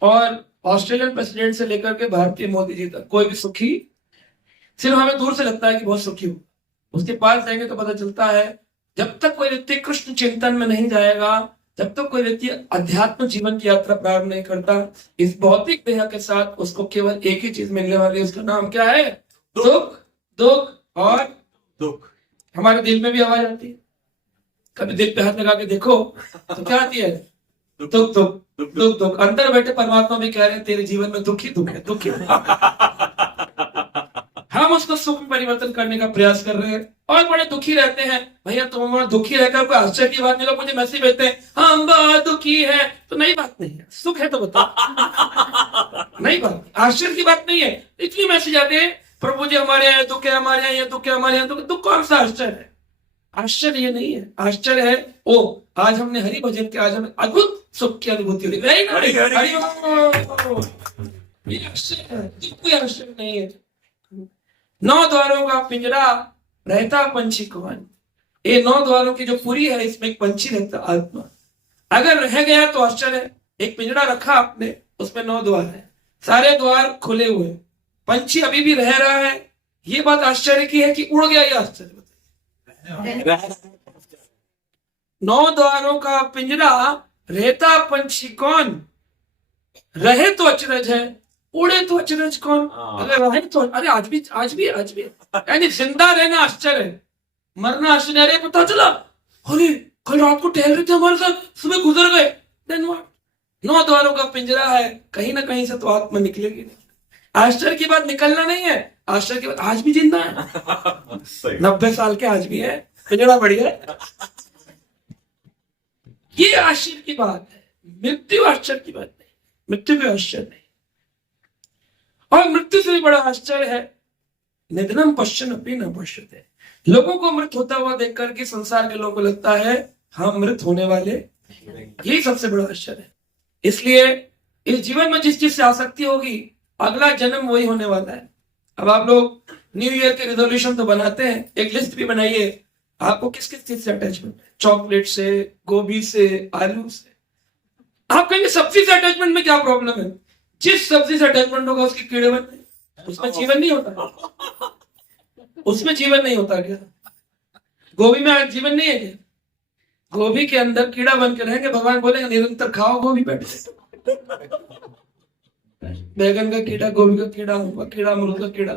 और ऑस्ट्रेलियन प्रेसिडेंट से लेकर के भारतीय मोदी जी तक, कोई भी सुखी, सिर्फ हमें दूर से लगता है कि बहुत सुखी हो, उसके पास जाएंगे तो पता चलता है जब तक कोई व्यक्ति कृष्ण चिंतन में नहीं जाएगा, जब तक कोई व्यक्ति अध्यात्म जीवन की यात्रा प्रारंभ नहीं करता, इस भौतिक देह के साथ उसको केवल एक ही चीज मिलने वाली है, उसका नाम क्या है? दुख, दुख और दुख। हमारे दिल में भी आवाज आती है, कभी दिल पे हाथ लगा के देखो तो क्या आती है? दुख, दुख, दुख, दुख। अंदर बैठे परमात्मा भी कह रहे हैं तेरे जीवन में दुख ही दुख है, दुख ही। हम उसको सुख में परिवर्तन करने का प्रयास कर रहे हैं और बड़े दुखी रहते हैं। भैया तुम दुखी रहकर कोई आश्चर्य की बात नहीं। लोग मुझे मैसेज भेजते हैं हम बहुत दुखी है, तो नई बात नहीं है, सुख है तो बताओ। नई बात, आश्चर्य की बात नहीं है। इतनी मैसेज आते हैं प्रभु जी हमारे यहाँ दुख है, हमारे यहाँ ये दुख है, हमारे यहाँ दुख। दुख कौन सा आश्चर्य है? आश्चर्य ये नहीं है, आश्चर्य है ओ आज हमने हरि भजन के, आज हमें अद्भुत सुख की अनुभूति हो रही है। ये आश्चर्य है, कोई आश्चर्य नहीं है। 9 द्वारों का पिंजरा रहता पंछी कौन? ये 9 द्वारों की जो पूरी है इसमें एक पंछी रहता आत्मा। अगर रह गया तो आश्चर्य है। एक पिंजरा रखा आपने, उसमें 9 द्वार है, सारे द्वार खुले हुए, पंछी अभी भी रह रहा है। ये बात आश्चर्य की है कि उड़ गया? ये आश्चर्य। 9 द्वारों का पिंजरा रहता पंछी कौन? रहे तो अचरज है, उड़े तो अचरज कौन? अगर रहे तो अरे आज भी यानी जिंदा रहना आश्चर्य है, मरना आश्चर्य। अरे पता चला अरे कल रात को टहल रहे थे हमारे साथ, सुबह गुजर गए, देन व्हाट? 9 द्वारों का पिंजरा है, कहीं ना कहीं से तो आत्मा निकलेगी। आश्चर्य की बात निकलना नहीं है, आश्चर्य की बात आज भी जिंदा है। 90 साल के आज भी है, पिंजरा बढ़िया है। ये आश्चर्य की बात है, मृत्यु आश्चर्य की बात नहीं, मृत्यु भी आश्चर्य नहीं। और मृत्यु से भी बड़ा आश्चर्य है निधनम पश्चन अपनी न पश्यते। लोगों को मृत होता हुआ देख करके संसार के लोगों को लगता है हम मृत होने वाले, यही सबसे बड़ा आश्चर्य है। इसलिए इस जीवन में जिस चीज से आसक्ति होगी अगला जन्म वही होने वाला है। अब आप लोग न्यू ईयर के रेजोल्यूशन तो बनाते हैं, एक लिस्ट भी बनाइए, आपको किस किस चीज से अटैचमेंट है? चॉकलेट से, गोभी से, आलू से। आप कहेंगे सब्जी से अटैचमेंट में क्या प्रॉब्लम है? जिस सब्जी से अटैचमेंट होगा उसके कीड़े बनते हैं, उसमें जीवन नहीं होता। उसमें जीवन नहीं होता क्या? गोभी में जीवन नहीं है क्या? गोभी के अंदर कीड़ा बन के रहेंगे, भगवान बोलेंगे निरंतर खाओ गोभी बैठे। बैगन का कीड़ा, गोभी का कीड़ा, कीड़ा, अमरूद का कीड़ा,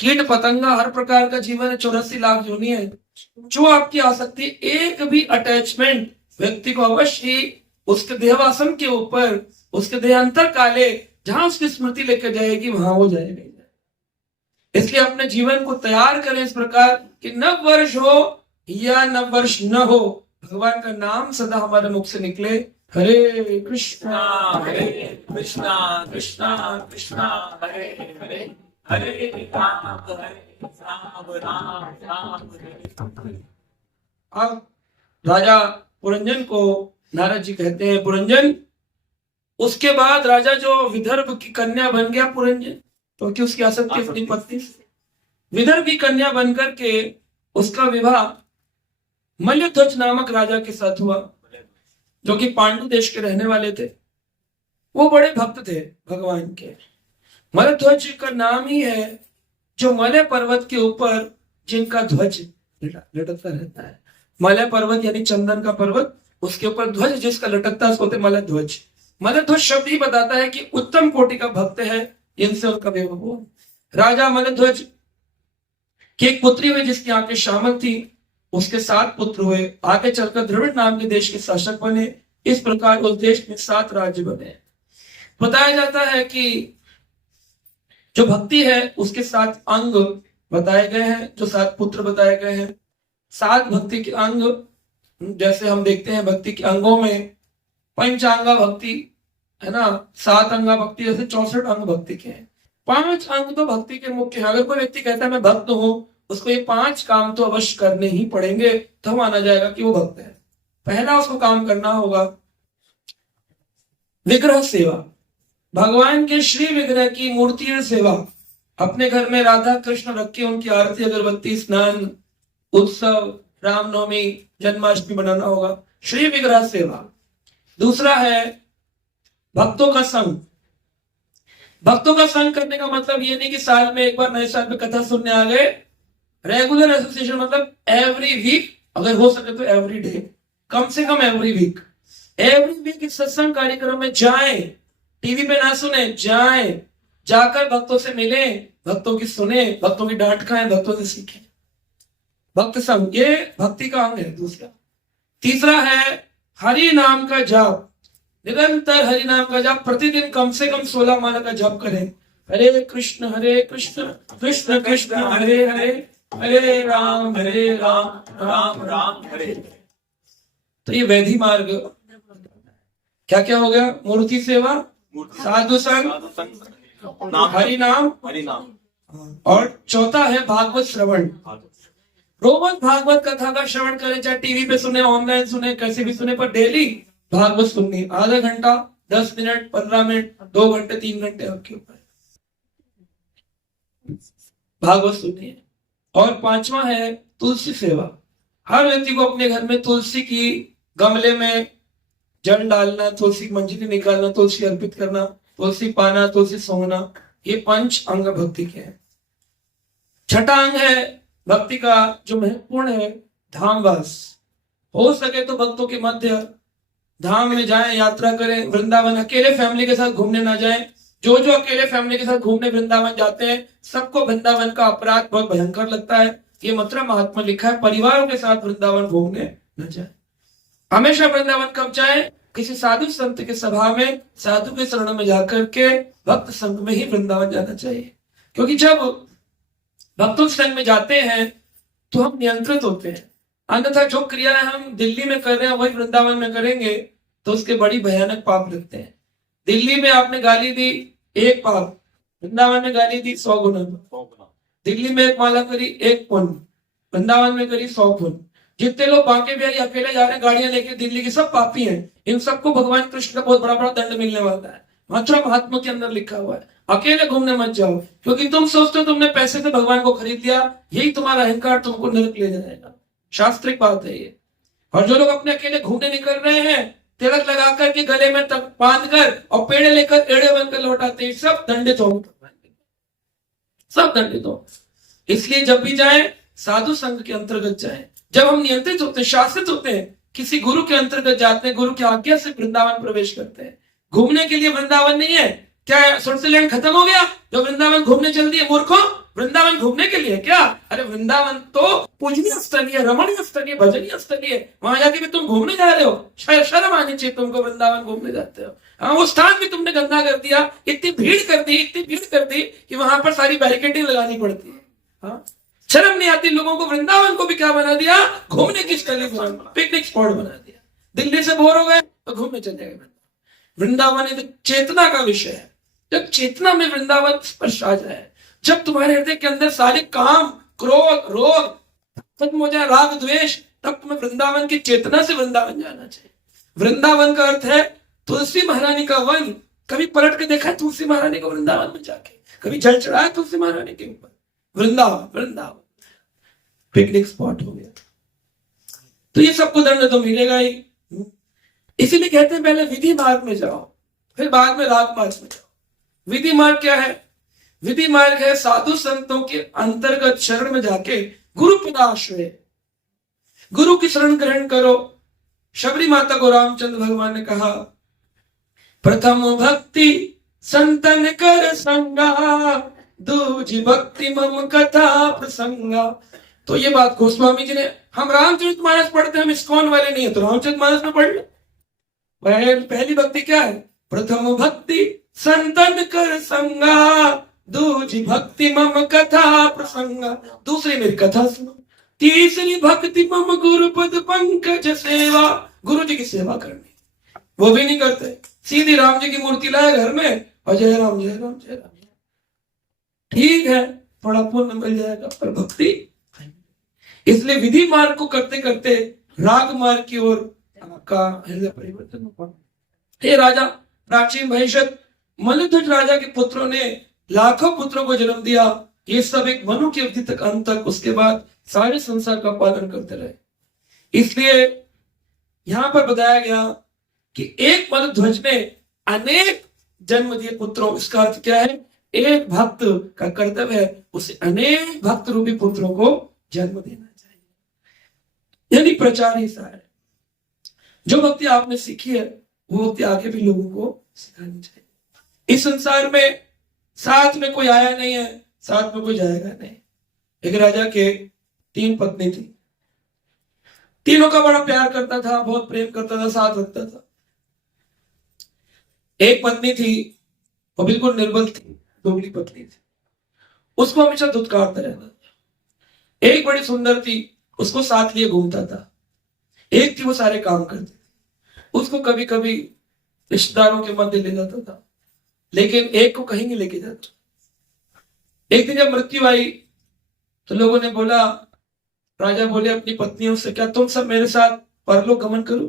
कीट पतंगा, हर प्रकार का जीवन है। 84 लाख योनि है। जो आपकी आसक्ति, एक भी अटैचमेंट व्यक्ति को अवश्य उसके देहवासन के ऊपर, उसके देहांतर काले जहां उसकी स्मृति लेकर जाएगी वहां हो जाएगी। इसलिए अपने जीवन को तैयार करें इस प्रकार कि नव वर्ष हो या नव वर्ष न हो, भगवान का नाम सदा हमारे मुख से निकले। हरे कृष्णा कृष्णा कृष्णा हरे हरे, हरे राम राम राम हरे। अब राजा पुरंजन को नारद जी कहते हैं पुरंजन। उसके बाद राजा जो विदर्भ की कन्या बन गया पुरंजन, क्योंकि उसकी आसक्ति अपनी पत्नी से। विदर्भ की कन्या बनकर के उसका विवाह मल्लध्वज नामक राजा के साथ हुआ, जो कि पांडु देश के रहने वाले थे। वो बड़े भक्त थे भगवान के। मल्लध्वज का नाम ही है जो मलय पर्वत के ऊपर जिनका ध्वज लटकता रहता है। मलय पर्वत यानी चंदन का पर्वत, उसके ऊपर ध्वज जिसका लटकता है उसको कहते हैं मलयध्वज। मलयध्वज शब्द ही बताता है कि उत्तम कोटि का भक्त है, इनसे उनका विवाह हुआ। राजा मलयध्वज की एक पुत्री हुई जिसकी आंखें श्यामल थी। उसके 7 पुत्र हुए। आगे चलकर द्रविड़ नाम के देश के शासक बने। इस प्रकार उस देश में 7 राज्य बने। बताया जाता है कि जो भक्ति है उसके 7 अंग बताए गए हैं, जो 7 पुत्र बताए गए हैं। 7 भक्ति के अंग, जैसे हम देखते हैं भक्ति के अंगों में पंचांगा भक्ति है ना, 7 अंगा भक्ति, जैसे 64 अंग भक्ति के हैं। 5 अंग तो भक्ति के मुख्य हैं। अगर कोई व्यक्ति कहता है मैं भक्त हूं, उसको ये 5 काम तो अवश्य करने ही पड़ेंगे, तो माना जाएगा कि वो भक्त है। पहला उसको काम करना होगा विग्रह सेवा, भगवान के श्री विग्रह की मूर्ति सेवा। अपने घर में राधा कृष्ण रख के उनकी आरती, अगरबत्ती, स्नान, उत्सव, रामनवमी, जन्माष्टमी बनाना होगा। श्री विग्रह सेवा। दूसरा है भक्तों का संग। भक्तों का संग करने का मतलब ये नहीं कि साल में एक बार नए साल में कथा सुनने आ गए। रेगुलर एसोसिएशन मतलब एवरी वीक, अगर हो सके तो एवरी डे, कम से कम एवरी वीक। एवरी वीक इस सत्संग कार्यक्रम में जाएं, टीवी पे ना सुने, जाएं, जाकर भक्तों से मिले, भक्तों की सुने, भक्तों की डांट खाएं, भक्तों से सीखें। भक्त संग, ये भक्ति का अंग है दूसरा। तीसरा है हरि नाम का जाप। निरंतर हरि नाम का जाप, प्रतिदिन कम से कम 16 माला का जाप करें। हरे कृष्ण कृष्ण कृष्ण हरे हरे, हरे राम राम राम हरे। तो ये वैधि मार्ग। क्या क्या हो गया? मूर्ति सेवा, साधु संग, हरि नाम, और चौथा है भागवत श्रवण। रोज भागवत कथा का श्रवण करें, चाहे टीवी पे सुने, ऑनलाइन सुने, कैसे भी सुने, पर डेली भागवत सुननी। आधा घंटा, 10 मिनट, 15 मिनट, 2 घंटे, 3 घंटे, आपके ऊपर भागवत सुनिए। और 5वां है तुलसी सेवा। हर व्यक्ति को अपने घर में तुलसी की गमले में जल डालना, तुलसी की मंजरी निकालना, तुलसी अर्पित करना, तुलसी पाना, तुलसी सोना, ये 5 अंग भक्ति के हैं। छठा अंग है भक्ति का जो महत्वपूर्ण है, धामवास। हो सके तो भक्तों के मध्य धाम में जाएं, यात्रा करें। वृंदावन अकेले फैमिली के साथ घूमने ना जाएं। जो अकेले फैमिली के साथ घूमने वृंदावन जाते हैं, सबको वृंदावन का अपराध बहुत भयंकर लगता है। ये मथुरा महात्मा लिखा है, परिवारों के साथ वृंदावन घूमने न जाए। हमेशा वृंदावन कब जाए? किसी साधु संत के सभा में, साधु के शरण में जाकर के भक्त संघ में ही वृंदावन जाना चाहिए। क्योंकि जब भक्तों संघ में जाते हैं तो हम नियंत्रित होते हैं। अन्यथा जो क्रियाएं हम दिल्ली में कर रहे हैं वही वृंदावन में करेंगे तो उसके बड़ी भयानक पाप लगते हैं। दिल्ली में आपने गाली दी 1 पाप, वृंदावन में गाली दी 100 गुना। दिल्ली में 1 माला करी 1 पुण्य, वृंदावन में करी 100 पुण्य। जितने लोग बांके बिहारी अकेले जा रहे हैं गाड़ियां लेके दिल्ली के, सब पापी हैं। इन सबको भगवान कृष्ण का बहुत बड़ा दंड मिलने वाला है। मथुरा महात्मा के अंदर लिखा हुआ है। अकेले घूमने मत जाओ, क्योंकि तुम सोचते हो तुमने पैसे से भगवान को खरीद लिया, यही तुम्हारा अहंकार तुमको नरक ले जाएगा। शास्त्रिक बात है ये। और जो लोग अपने अकेले घूमने निकल रहे हैं, तिलक लगा करके गले में तक बांध कर और पेड़े लेकर एड़े बनकर लौटाते हैं, सब दंडित हो, सब दंडित हो। इसलिए जब भी जाए साधु संघ के अंतर्गत जाए। जब हम नियंत्रित होते हैं, शासित होते हैं, किसी गुरु के अंतर्गत जाते हैं, गुरु की आज्ञा से वृंदावन प्रवेश करते हैं। घूमने के लिए वृंदावन नहीं है। क्या स्विट्जरलैंड खत्म हो गया जो वृंदावन घूमने चल दिए? मूर्खों, वृंदावन घूमने के लिए क्या? अरे वृंदावन तो पूजनीय स्थलीय, रमणीय स्थलीय, भजनीय स्थलीय। वहां जाके भी तुम घूमने जा रहे हो, शायद शर्म आनी चाहिए तुमको, वृंदावन घूमने जाते हो। हाँ, वो स्थान भी तुमने गंदा कर दिया, इतनी भीड़ कर दी, इतनी भीड़ कर दी कि वहां पर सारी बैरिकेडिंग लगानी पड़ती है। हाँ, शर्म नहीं आती लोगों को? वृंदावन को भी क्या बना दिया? घूमने की स्थली, पिकनिक स्पॉट बना दिया। दिल्ली से बोर हो गए तो घूमने चले गए। वृंदावन एक चेतना का विषय है। जब चेतना में वृंदावन स्पर्श आ जाए, जब तुम्हारे हृदय के अंदर सारे काम, क्रोध, रोग खत्म हो जाए, राग द्वेष, तब तुम्हें वृंदावन की चेतना से वृंदावन जाना चाहिए। वृंदावन का अर्थ है तुलसी महारानी का वन। कभी पलट के देखा है तुलसी महारानी को वृंदावन में जाके? कभी जल चढ़ाया तुलसी महारानी के ऊपर? वृंदावन, वृंदावन पिकनिक स्पॉट हो गया। तो ये सबको दंड तो मिलेगा ही। इसीलिए कहते हैं पहले विधि मार्ग में जाओ, फिर बाद में राग मार्ग में जाओ। विधि मार्ग क्या है? विधि मार्ग है साधु संतों के अंतर्गत शरण में जाके गुरु पदाश्रय, गुरु की शरण ग्रहण करो। शबरी माता को रामचंद्र भगवान ने कहा, प्रथम भक्ति संतन कर संगा, दूजी भक्ति मम कथा प्रसंगा। तो ये बात गोस्वामी जी ने, हम रामचरितमानस पढ़ते हैं, हम इस्कॉन वाले नहीं है, तो रामचरितमानस में पढ़ लो। पहली भक्ति क्या है? प्रथम भक्ति संतन कर संगा, दूजी भक्ति मम कथा प्रसंगा। दूसरी मेरी कथा सुनो। तीसरी भक्ति मम गुरु पद पंकज सेवा, गुरु जी की सेवा करनी। वो भी नहीं करते, सीधी राम जी की मूर्ति लाए घर में और जय राम जय राम जय राम। ठीक है, थोड़ा पुण्य मिल जाएगा, पर भक्ति। इसलिए विधि मार्ग को करते करते राग मार्ग की ओर का हृदय परिवर्तन हुआ। हे राजा, प्राचीन भविष्य मलध्वज राजा के पुत्रों ने लाखों पुत्रों को जन्म दिया। ये सब एक मनु की अवधि तक, अंत तक, उसके बाद सारे संसार का पालन करते रहे। इसलिए यहां पर बताया गया कि एक मलध्वज ने अनेक जन्म दिए पुत्रों। इसका अर्थ क्या है? एक भक्त का कर्तव्य है उसे अनेक भक्त रूपी पुत्रों को जन्म देना चाहिए। यानी प्रचार ही सार है। जो भक्ति आपने सीखी है वो भक्ति आगे भी लोगों को सिखानी चाहिए। इस संसार में साथ में कोई आया नहीं है, साथ में कोई जाएगा नहीं। एक राजा के 3 पत्नी थी, तीनों का बड़ा प्यार करता था, बहुत प्रेम करता था, साथ रखता था। एक पत्नी थी वो बिल्कुल निर्बल थी, दुबली पत्नी थी, उसको हमेशा धुतकारता रहता था। एक बड़ी सुंदर थी, उसको साथ लिए घूमता था। एक थी वो सारे काम करती थी, उसको कभी कभी रिश्तेदारों के मध्य ले जाता था, लेकिन एक को कहीं नहीं लेके जाता। एक दिन जब मृत्यु आई तो लोगों ने बोला, राजा बोले अपनी पत्नियों से, क्या तुम सब मेरे साथ परलोक गमन करो?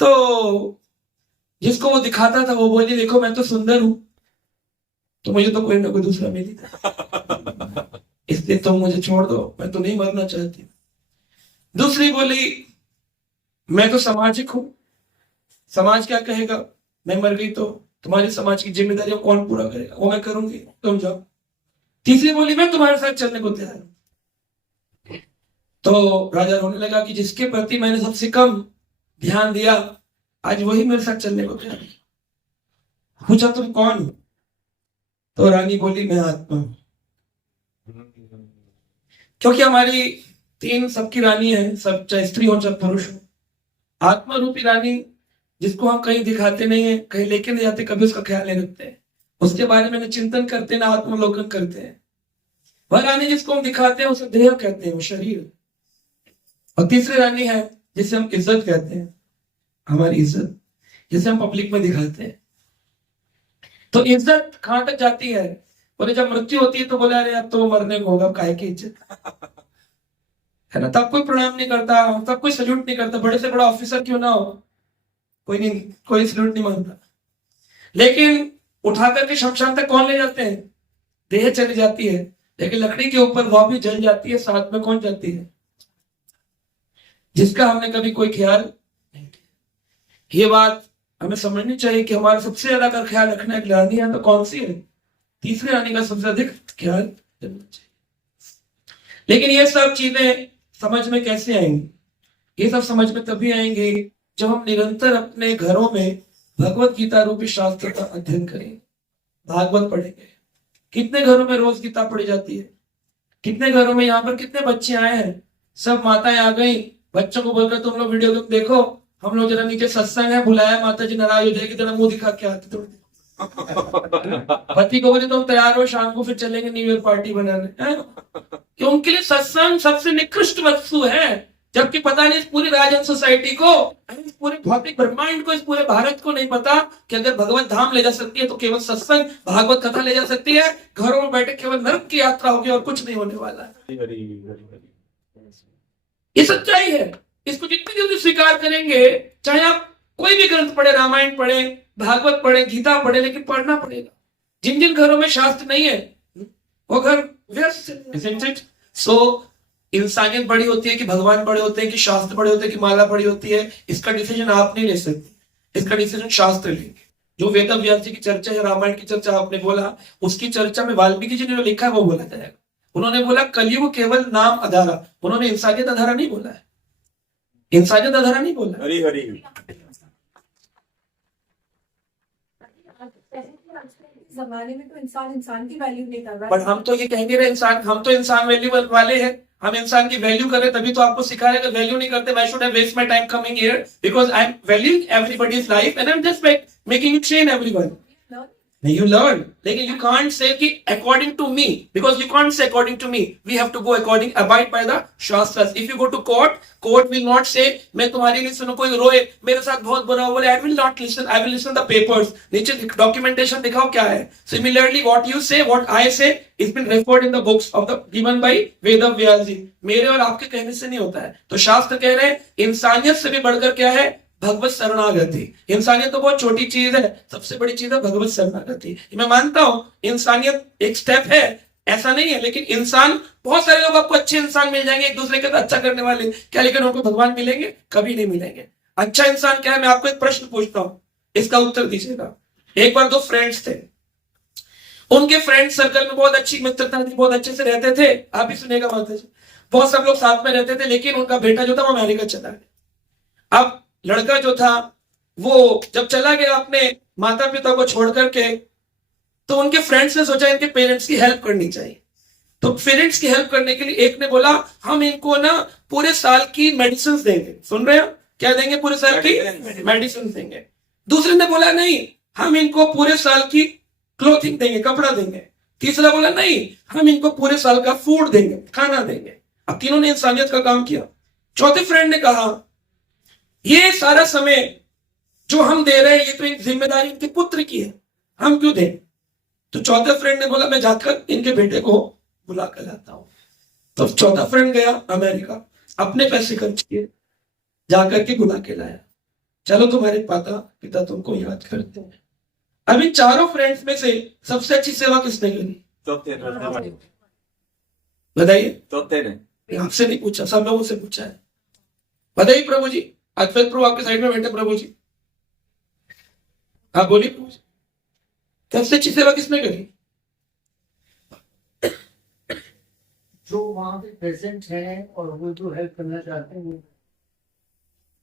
तो जिसको वो दिखाता था वो बोली, देखो मैं तो सुंदर हूं, तो मुझे तो कोई ना कोई दूसरा मिल ही था, इसलिए तुम मुझे छोड़ दो, मैं तो नहीं मरना चाहती। दूसरी बोली, मैं तो सामाजिक हूं, समाज क्या कहेगा, मैं मर गई तो तुम्हारी समाज की जिम्मेदारियां कौन पूरा करेगा, वो मैं करूंगी, तुम जाओ। तीसरी बोली, मैं तुम्हारे साथ चलने को तैयार हूं। तो राजा रोने लगा कि जिसके प्रति मैंने सबसे कम ध्यान दिया, आज वही मेरे साथ चलने को तैयार है। पूछा, तुम कौन हो? तो रानी बोली, मैं आत्मा हूं। क्योंकि हमारी 3 सबकी रानी है, सब चाहे स्त्री हो चाहे पुरुष हो। आत्मा रूपी रानी जिसको हम कहीं दिखाते नहीं है, कहीं लेके नहीं जाते, कभी उसका ख्याल नहीं रखते हैं, उसके बारे में न चिंतन करते ना आत्मलोकन करते हैं। वह रानी जिसको हम दिखाते हैं उसे देह कहते हैं, वो शरीर। और तीसरी रानी है जिसे हम इज्जत कहते हैं, हमारी इज्जत, जिसे हम पब्लिक में दिखाते हैं। तो इज्जत कहां तक जाती है? बोले जब मृत्यु होती है तो बोले, अरे अब तो मरने को होगा, काहे की इज्जत है ना। तब कोई प्रणाम नहीं करता, तब कोई सल्यूट नहीं करता, बड़े से बड़ा ऑफिसर क्यों ना हो, कोई सल्यूट नहीं मानता। लेकिन उठा करके शमशान तक कौन ले जाते हैं? देह चली जाती है, लेकिन लकड़ी के ऊपर वह भी जल जाती है, साथ में कौन जाती है? जिसका हमने कभी कोई ख्याल नहीं किया। ये बात हमें समझनी चाहिए कि हमारा सबसे ज्यादा अगर ख्याल रखना है रानी है तो कौन सी है? तीसरी रानी का सबसे अधिक ख्याल रखना चाहिए। लेकिन ये सब चीजें समझ में कैसे आएंगी? ये सब समझ में तभी आएंगे जब हम निरंतर अपने घरों में भगवत गीता रूपी शास्त्र का अध्ययन करेंगे, भागवत पढ़ेंगे। कितने घरों में रोज गीता पढ़ी जाती है? कितने घरों में यहाँ पर कितने बच्चे आए हैं? सब माताएं आ गई, बच्चों को बोलकर तुम लोग वीडियो देखो, हम लोग जरा नीचे सत्संग है, बुलाया, माता जी नाराज हो जाएगी, जरा मुंह दिखा के आते थोड़ी। पति को बोले तुम तैयार हो, शाम को फिर चलेंगे न्यू ईयर पार्टी बनाने, हैं? कि उनके लिए सत्संग सबसे निकृष्ट वस्तु है, जबकि पता नहीं इस पूरी राजन सोसाइटी को, इस पूरे भौतिक ब्रह्मांड को, इस पूरे भारत को नहीं पता कि अगर भगवत धाम ले जा सकती है तो केवल सत्संग भागवत कथा ले जा सकती है। घरों में बैठे केवल नरक की यात्रा होगी और कुछ नहीं होने वाला है। ये सच्चाई है। इसको जितनी जल्दी स्वीकार करेंगे, चाहे आप कोई भी ग्रंथ पढ़े, रामायण पढ़े, भागवत पढ़े, गीता पढ़े, लेकिन पढ़ना पड़ेगा। जिन जिन घरों में शास्त्र नहीं है वो घर व्यस्त। सो इंसानियत बड़ी होती है कि भगवान बड़े होते हैं, कि शास्त्र बड़े होते हैं, कि माला बड़ी होती है, इसका डिसीजन आप नहीं ले सकते। इसका डिसीजन शास्त्र लेंगे। जो वेद व्यास जी की चर्चा है, रामायण की चर्चा आपने बोला, उसकी चर्चा में वाल्मीकि जी ने जो लिखा है वो बोला जाएगा। उन्होंने बोला कलयुग केवल नाम आधारा, उन्होंने इंसानियत आधारा नहीं बोला है, इंसानियत आधारा नहीं बोला। हरी हरी। जमाने में तो इंसान की वैल्यू नहीं कर रहा। पर हम तो ये कहेंगे रे इंसान, हम तो इंसान वैल्यू वाले हैं, हम इंसान की वैल्यू करें तभी तो आपको सिखा रहे हैं। वैल्यू नहीं करते, why should I waste my time coming here, because I am valuing everybody's life and I am just making it train everyone. You learn, लेकिन you can't say कि according to me, because you can't say according to me. We have to go according, abide by the shastras. If you go to court, court will not say मैं तुम्हारे लिए सुनो, कोई रोए मेरे साथ बहुत बुरा हुआ, I will not listen. I will listen the papers. नीचे documentation दिखाओ क्या है. Similarly, what you say, what I say, it's been referred in the books of the given by Ved Vyas जी. मेरे और आपके कहने से नहीं होता है. तो शास्त्र कह रहे हैं इंसानियत से भी बढ़कर क्या है? भगवत शरणागति। इंसानियत तो बहुत छोटी चीज है, सबसे बड़ी चीज है भगवत शरणागति। मैं मानता हूं इंसानियत एक स्टेप है, ऐसा नहीं है, लेकिन इंसान, बहुत सारे लोग आपको अच्छे इंसान मिल जाएंगे, एक दूसरे के साथ अच्छा करने वाले, क्या लेकिन उनको भगवान मिलेंगे? कभी नहीं मिलेंगे। अच्छा इंसान क्या है? मैं आपको एक प्रश्न पूछता हूं, इसका उत्तर दीजिएगा। एक बार दो फ्रेंड्स थे, उनके फ्रेंड सर्कल में बहुत अच्छी मित्रता थी, बहुत अच्छे से रहते थे। आप भी सुनेगा माता जी, बहुत सब लोग साथ में रहते थे, लेकिन उनका बेटा जो था वो अमेरिका चला गया। अब लड़का जो था वो जब चला गया अपने माता पिता को छोड़ करके, तो उनके फ्रेंड्स ने सोचा इनके पेरेंट्स की हेल्प करनी चाहिए। तो पेरेंट्स की हेल्प करने के लिए एक ने बोला हम इनको ना पूरे साल की मेडिसिन देंगे। सुन रहे हो? क्या देंगे? पूरे साल की मेडिसिन देंगे। दूसरे ने बोला नहीं, हम इनको पूरे साल की क्लोथिंग देंगे, कपड़ा देंगे। तीसरा बोला नहीं, हम इनको पूरे साल का फूड देंगे, खाना देंगे। अब तीनों ने इंसानियत का काम किया। चौथे फ्रेंड ने कहा ये सारा समय जो हम दे रहे हैं ये तो एक जिम्मेदारी इनके पुत्र की है, हम क्यों दें? तो चौथे फ्रेंड ने बोला मैं जाकर इनके बेटे को बुला कर लाता हूं। तो चौथा फ्रेंड गया अमेरिका, अपने पैसे खर्च किए, जाकर के बुला के लाया। चलो तुम्हारे पिता तुमको याद करते हैं। अब इन चारों फ्रेंड्स में से सबसे अच्छी सेवा किसने करी? बताइए। आपसे नहीं पूछा, सब लोगों से पूछा है। बताइए प्रभु जी। अद्वैत प्रभु आपके साइड में बैठे, प्रभु जी आप बोलिए प्रभु जी, सबसे अच्छी सेवा किसने करी? जो वहां पे प्रेजेंट है और वो जो हेल्प करना चाहते हैं,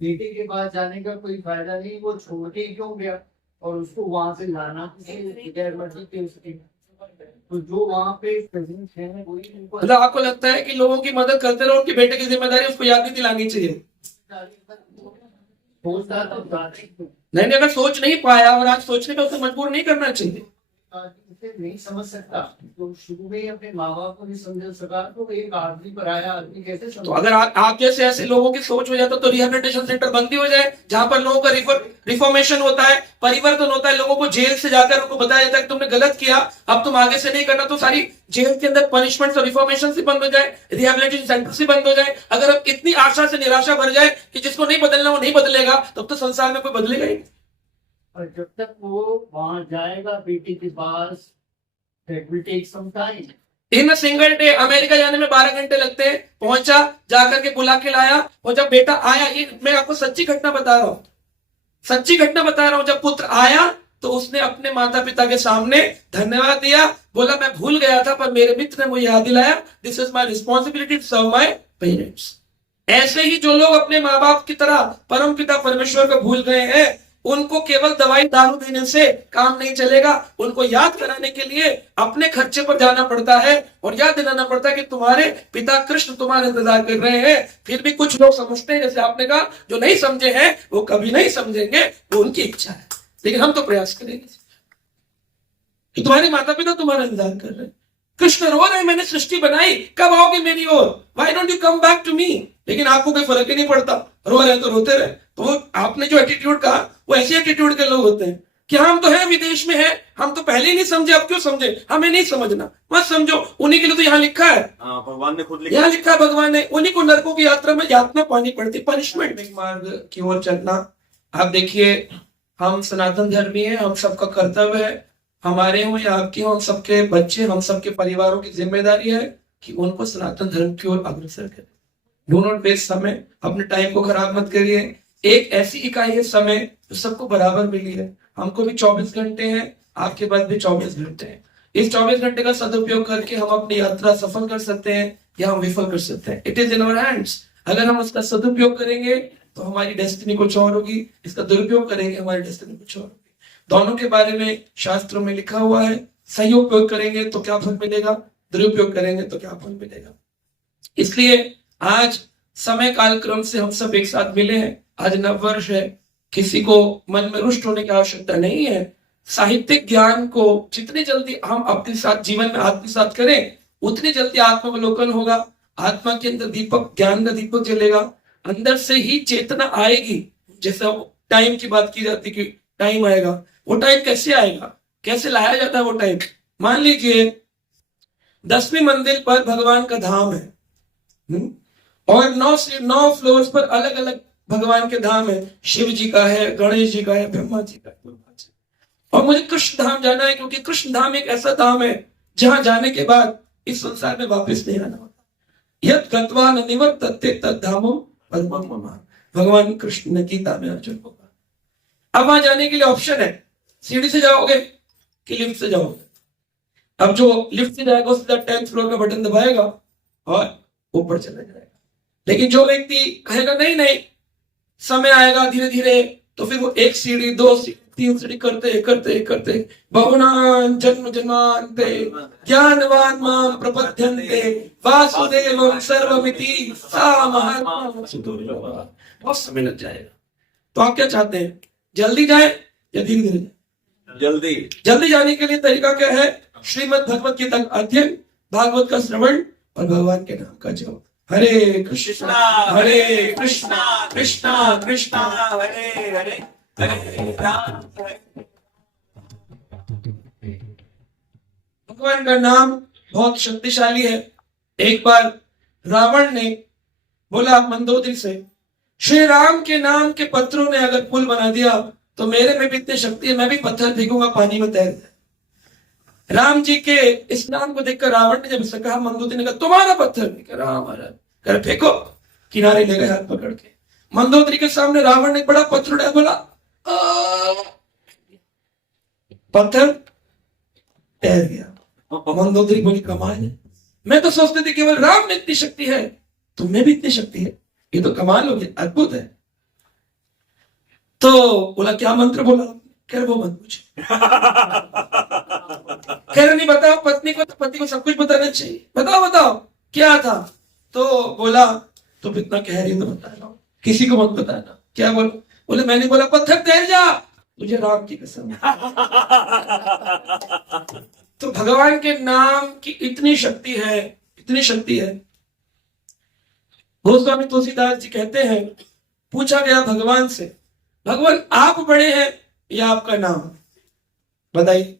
बेटे के पास जाने का कोई फायदा नहीं, वो छोड़ के क्यों गया और उसको वहां से लाना गैर मर्जी के उसके। तो जो वहां पे प्रेजेंट है वही उनको, मतलब आपको लगता है कि लोगों की मदद करते रहो, उनके बेटे की जिम्मेदारी उसको याद नहीं दिलानी चाहिए? नहीं, अगर सोच नहीं पाया और आज सोचने पे उसे मजबूर नहीं करना चाहिए। नहीं समझ सकता तो शुरू में अपने माँ बाप को नहीं समझ सका, तो एक आदमी पर आया आदमी कैसे समझ? तो अगर आप जैसे ऐसे लोगों की सोच हो जाए तो रिहेबिलिटेशन सेंटर बंद ही हो जाए, जहां पर लोगों का रिफॉर्मेशन होता है, परिवर्तन होता है। लोगों को जेल से जाकर उनको बताया जाता है कि तुमने गलत किया, अब तुम आगे से नहीं करना। तो सारी जेल के अंदर पनिशमेंट और रिफॉर्मेशन से बंद हो जाए, रिहेबिलिटेशन सेंटर से बंद हो जाए। अगर अब इतनी आशा से निराशा भर जाए कि जिसको नहीं बदलना वो नहीं बदलेगा, तब तो संसार में कोई बदलेगा ही। और जब तक वो वहां जाएगा बेटी के पास, that will take some time. In single day America जाने में 12 घंटे लगते हैं। पहुंचा, जाकर के बुला के लाया, और जब बेटा आया, ये मैं आपको सच्ची घटना बता रहा हूं, सच्ची घटना बता रहा हूं। जब पुत्र आया तो उसने अपने माता पिता के सामने धन्यवाद दिया, बोला मैं भूल गया था पर मेरे मित्र ने मुझे याद दिलाया, this is my responsibility to serve my parents. ऐसे ही जो लोग अपने माँ बाप की तरह परम पिता परमेश्वर को भूल गए हैं, उनको केवल दवाई दारू देने से काम नहीं चलेगा, उनको याद कराने के लिए अपने खर्चे पर जाना पड़ता है और याद दिलाना पड़ता है कि तुम्हारे पिता कृष्ण तुम्हारे इंतजार कर रहे हैं। फिर भी कुछ लोग समझते हैं, जैसे आपने कहा, जो नहीं समझे हैं वो कभी नहीं समझेंगे, वो उनकी इच्छा है, लेकिन हम तो प्रयास करेंगे कि तुम्हारे माता पिता तुम्हारा इंतजार कर रहे हैं। कृष्ण रो रहे हैं, मैंने सृष्टि बनाई, कब आओगे मेरी ओर, why don't you come back to me. लेकिन आपको कोई फर्क ही नहीं पड़ता, रो रहे हैं तो रोते रहे। तो आपने जो एटीट्यूड कहा, वो ऐसे एटीट्यूड के लोग होते हैं कि हम तो हैं विदेश में हैं, हम तो पहले ही नहीं समझे, अब क्यों समझे, हमें नहीं समझना, मत समझो, उन्हीं के लिए तो यहाँ लिखा है, भगवान ने खुद लिखा, यहाँ लिखा है भगवान ने, उन्हीं को नरकों की यात्रा में यातना पानी पड़ती, पनिशमेंट मार्ग की ओर चलना। आप देखिए, हम सनातन धर्मी हैं, हम सबका कर्तव्य है, हमारे हो या आपके हो, हम सबके बच्चे, हम सबके परिवारों की जिम्मेदारी है कि उनको सनातन धर्म की ओर अग्रसर करें। डू नॉट वेस्ट समय, अपने टाइम को खराब मत करिए। एक ऐसी इकाई है समय जो सबको बराबर मिली है, हमको भी 24 घंटे हैं, आपके पास भी 24 घंटे हैं। इस 24 घंटे का सदुपयोग करके हम अपनी यात्रा सफल कर सकते हैं या हम विफल कर सकते हैं। It is in our hands. अगर हम उसका सदुपयोग करेंगे तो हमारी डेस्टिनी कुछ और होगी, इसका दुरुपयोग करेंगे हमारी डेस्टिनी कुछ और होगी। दोनों के बारे में शास्त्रों में लिखा हुआ है। सही उपयोग करेंगे तो क्या फल मिलेगा, दुरुपयोग करेंगे तो क्या फल मिलेगा। इसलिए आज समय कालक्रम से हम सब एक साथ मिले हैं। आज नववर्ष है, किसी को मन में रुष्ट होने की आवश्यकता नहीं है। साहित्यिक ज्ञान को जितनी जल्दी हम अपने साथ जीवन में आत्मसात करें, उतनी जल्दी आत्मावलोकन होगा, आत्मा के अंदर दीपक, ज्ञान का दीपक जलेगा, अंदर से ही चेतना आएगी। जैसा टाइम की बात की जाती कि टाइम आएगा, वो टाइम कैसे आएगा, कैसे लाया जाता है वो टाइम। मान लीजिए 10वीं मंजिल पर भगवान का धाम है, और 9 फ्लोर्स पर अलग अलग भगवान के धाम है, शिव जी का है, गणेश जी का है, ब्रह्मा जी का है, और मुझे कृष्ण धाम जाना है, क्योंकि कृष्ण धाम एक ऐसा धाम है जहां जाने के बाद इस संसार में वापस नहीं आना होता। यत् गत्वा न निवर्तते तद्धामं परमं मम, भगवान कृष्ण ने गीता में अर्जुन को कहा। अब वहां जाने के लिए ऑप्शन है, सीढ़ी से जाओगे कि लिफ्ट से जाओगे। अब जो लिफ्ट से जाएगा उसका 10th फ्लोर का बटन दबाएगा और ऊपर चला जाएगा। लेकिन जो व्यक्ति कहेगा नहीं नहीं, समय आएगा धीरे धीरे, तो फिर वो 1 सीढ़ी 2 सीढ़ी 3 सीढ़ी करते करते करते बहुनां जन्म जन्मान्ते ज्ञानवान मां प्रपद्यन्ते वासुदेवं सर्वमिति सा महात्मा सुदुर्लभः। बहुत समय लग जाएगा। तो आप क्या चाहते हैं, जल्दी जाए या धीरे धीरे जाए? जल्दी। जल्दी जाने के लिए तरीका क्या है? श्रीमद् भगवत गीता का अध्ययन, भागवत का श्रवण और भगवान के नाम का जप। हरे कृष्णा हरे कृष्णा कृष्णा कृष्णा हरे हरे हरे राम। भगवान का नाम बहुत शक्तिशाली है। एक बार रावण ने बोला मंदोदरी से, श्री राम के नाम के पत्थरों ने अगर पुल बना दिया तो मेरे में भी इतनी शक्ति है, मैं भी पत्थर फेंकूंगा पानी में तैर जाए। राम जी के इस नाम को देखकर रावण ने जब इसे कहा, मंदोदरी ने कहा तुम्हारा पत्थर नहीं, कहा हमारा, कर फेंको। किनारे ले गए हाथ पकड़ के। मंदोदरी के सामने रावण ने बड़ा पत्थर उठाया, बोला पत्थर तैर गया। मंदोदरी बोली कमाल है, मैं तो सोचती थी केवल राम में इतनी शक्ति है, तुम्हें भी इतनी शक्ति है, ये तो कमाल हो गया, अद्भुत है। तो बोला क्या मंत्र बोला? कह रहे वो मत पूछे। कह रहे नहीं बताओ, पत्नी को तो पति को सब कुछ बताना चाहिए, बताओ बताओ क्या था? तो बोला तुम इतना कह रही हो तो बता रहा हूं, किसी को मत बताना। क्या बोला? बोले मैंने बोला पत्थर तैर जा, तुझे राम की कसम। तो भगवान के नाम की इतनी शक्ति है, इतनी शक्ति है। गोस्वामी तुलसीदास जी कहते हैं, पूछा गया भगवान से, भगवान आप बड़े हैं या आपका नाम? बताइए।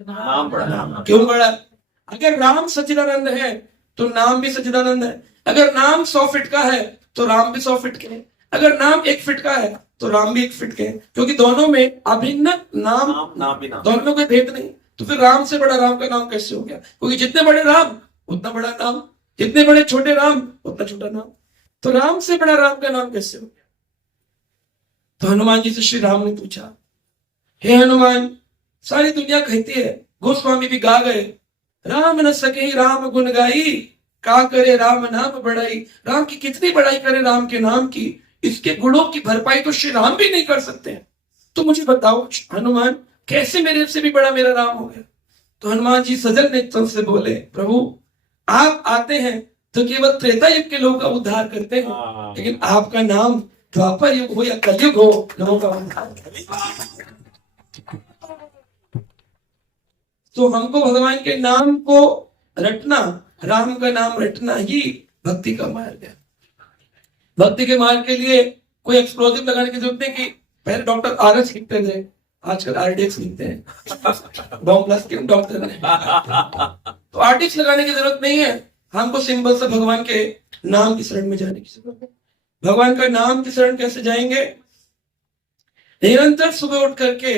नाम बड़ा। क्यों बड़ा? अगर राम सच्चिदानंद है तो नाम भी सच्चिदानंद है। अगर नाम 100 फीट का है तो राम भी 100 फीट के हैं। अगर नाम 1 फीट का है तो राम भी 1 फीट के हैं, क्योंकि दोनों में अभिन्न नाम, नाम नाम भी नाम। दोनों में कोई भेद नहीं। तो फिर राम से बड़ा राम का नाम कैसे हो गया? क्योंकि जितने बड़े राम उतना बड़ा नाम, जितने बड़े छोटे राम उतना छोटा नाम। तो राम से बड़ा राम का नाम कैसे हो गया? तो हनुमान जी से श्री राम ने पूछा, हे हनुमान, सारी दुनिया कहती है, गोस्वामी भी गा गए, राम न सके राम गुण गाई, का करे राम नाम बढ़ाई। राम की कितनी बड़ाई करे राम के नाम की, इसके गुणों की भरपाई तो श्री राम भी नहीं कर सकते हैं। तो मुझे बताओ हनुमान, कैसे मेरे से भी बड़ा मेरा राम हो गया? तो हनुमान जी सजल नेत्रों से बोले, प्रभु आप आते हैं तो केवल त्रेता युग के लोगों का उद्धार करते हैं, लेकिन आपका नाम द्वापर युग हो या कलयुग हो, लोगों का उद्धार। तो हमको भगवान के नाम को रटना, राम का नाम रटना ही भक्ति का मार्ग है। भक्ति के मार्ग के लिए कोई एक्सप्लोजिव लगाने की जरूरत नहीं कि पहले डॉक्टर आरएस लिखते थे, आजकल आरडीएक्स लिखते हैं, बॉम्ब ब्लास्ट के डॉक्टर ने। तो आरडीएक्स लगाने की जरूरत नहीं है, हमको सिंपल से भगवान के नाम की शरण में जाने की जरूरत है। भगवान का नाम की शरण कैसे जाएंगे? निरंतर सुबह उठ करके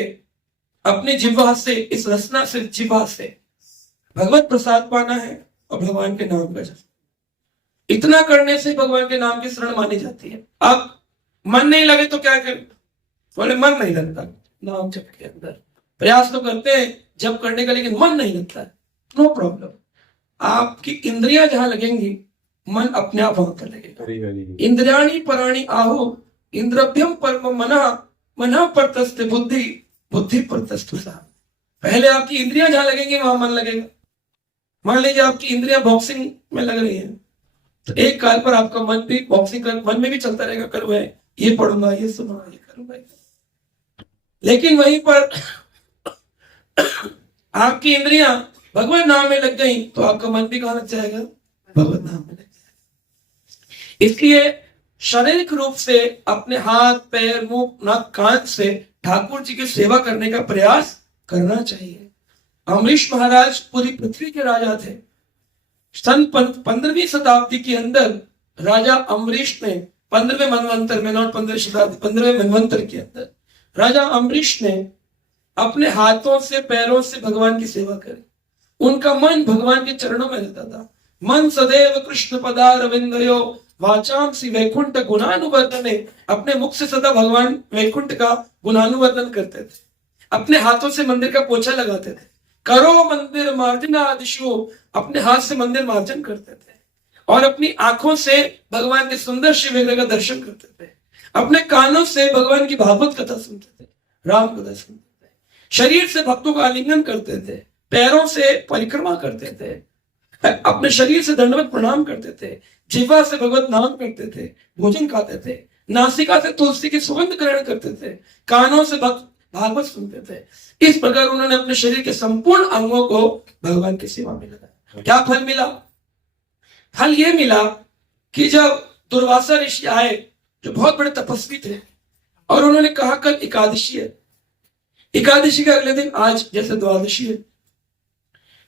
अपनी जिह्वा से, इस रसना से, जिह्वा से भगवत प्रसाद पाना है और भगवान के नाम का जप। इतना करने से भगवान के नाम की शरण मानी जाती है। अब मन नहीं लगे तो क्या करें? बोले मन नहीं लगता नाम जप के अंदर, प्रयास तो करते हैं जप करने का, लेकिन मन नहीं लगता है, नो प्रॉब्लम। आपकी इंद्रियां जहां लगेंगी, मन अपने आप वहां पर लगेगा। इंद्रियाणी पराणी आहो, इंद्रभ्यम परम मना, मना पर तस्ते बुद्धि, बुद्धि पर तस्तु सा। पहले आपकी इंद्रियां जहां लगेंगी वहां मन लगेगा। मान लीजिए आपकी इंद्रियां बॉक्सिंग में लग रही है, तो एक काल पर आपका मन भी बॉक्सिंग कर, मन में भी चलता रहेगा, करूँ ये पढ़ूंगा, ये सुनूंगा, ये करूंगा। लेकिन वहीं पर आपकी इंद्रियां भगवत नाम में लग गई तो आपका मन भी कहां लग जाएगा? भगवत नाम में लग जाएगा। इसलिए शारीरिक रूप से अपने हाथ, पैर, मुंह, नाक, कान से ठाकुर जी की सेवा करने का प्रयास करना चाहिए। अमरीश महाराज पूरी पृथ्वी के राजा थे। सन 15वीं शताब्दी के अंदर राजा अमरीश ने 15वें मनवंतर में, नॉट 15वीं शताब्दी, 15वें मनवंतर के अंदर राजा अमरीश ने अपने हाथों से, पैरों से भगवान की सेवा करी। उनका मन भगवान के चरणों में रहता था। मन सदैव कृष्ण पदारविंदयो वाचाम सी वैकुंठ गुणानुवर्तने। अपने मुख से सदा भगवान वैकुंठ का गुणानुवर्तन करते थे। अपने हाथों से मंदिर का पोछा लगाते थे। करो मंदिर मार्जना आदिशो, अपने हाथ से मंदिर मार्जन करते थे। और अपनी आंखों से भगवान के सुंदर शिव विग्रह का दर्शन करते थे। अपने कानों से भगवान की भागवत कथा सुनते थे, राम कथा सुनते थे। शरीर से भक्तों का आलिंगन करते थे। पैरों से परिक्रमा करते थे। अपने शरीर से दंडवत प्रणाम करते थे। जिह्वा से भगवत नाम करते थे। भोजन खाते थे। नासिका से तुलसी की सुगंध ग्रहण करते थे। कानों से भागवत सुनते थे। इस प्रकार उन्होंने अपने शरीर के संपूर्ण अंगों को भगवान की सेवा में लगाया। क्या फल मिला? फल ये मिला कि जब दुर्वासा ऋषि आए, जो बहुत बड़े तपस्वी थे, और उन्होंने कहा कल एकादशी है, एकादशी का अगले दिन आज जैसे द्वादशी है,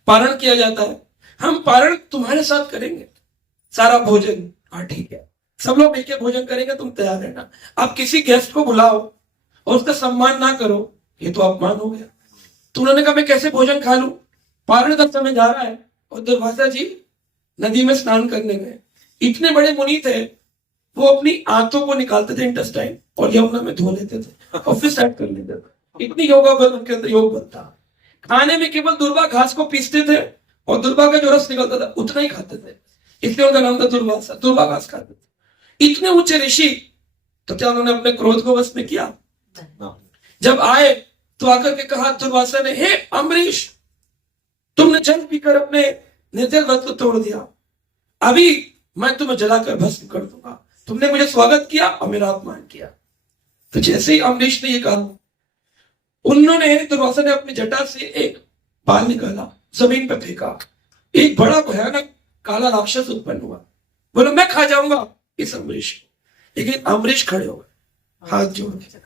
पारण किया जाता है, हम पारण तुम्हारे साथ करेंगे, सारा भोजन। हाँ ठीक है, सब लोग मिलकर भोजन करेंगे, तुम तैयार रहना। आप किसी गेस्ट को बुलाओ और उसका सम्मान ना करो, ये तो अपमान हो गया। तो उन्होंने कहा मैं कैसे भोजन खा लूं, पारण का समय जा रहा है। और दुर्वासा जी नदी में स्नान करने गए। इतने बड़े मुनि थे, वो अपनी आंतों को निकालते थे इंटेस्टाइन और यमुना में धो लेते थे और फिर सेट कर लेते थे। इतनी योगा बल उनके अंदर, योग बल था। खाने में केवल दुर्वा घास को पीसते थे और दुर्वा का जो रस निकलता था उतना ही खाते थे, इसलिए उनका नाम था दुर्वासा। दुर्वा घास खाते थे। इतने ऊंचे ऋषि, तो क्या उन्होंने अपने क्रोध को वश में किया? जब आए तो आकर के कहा दुर्वासा ने, हे अम्बरीश, तुमने जल पीकर अपने निर्जल व्रत को तोड़ दिया, अभी मैं तुम्हें जलाकर भस्म कर दूंगा। तुमने मुझे स्वागत किया और मेरा अपमान किया। तो जैसे ही अम्बरीश ने ये कहा, उन्होंने, दुर्वासा ने अपनी जटा से एक बाल निकाला, जमीन पर फेंका। एक बड़ा भयानक काला राक्षस उत्पन्न हुआ। बोलो मैं खा जाऊंगा इस अम्बरीश को। लेकिन अम्बरीश खड़े हो गए, हाथ जोड़ के।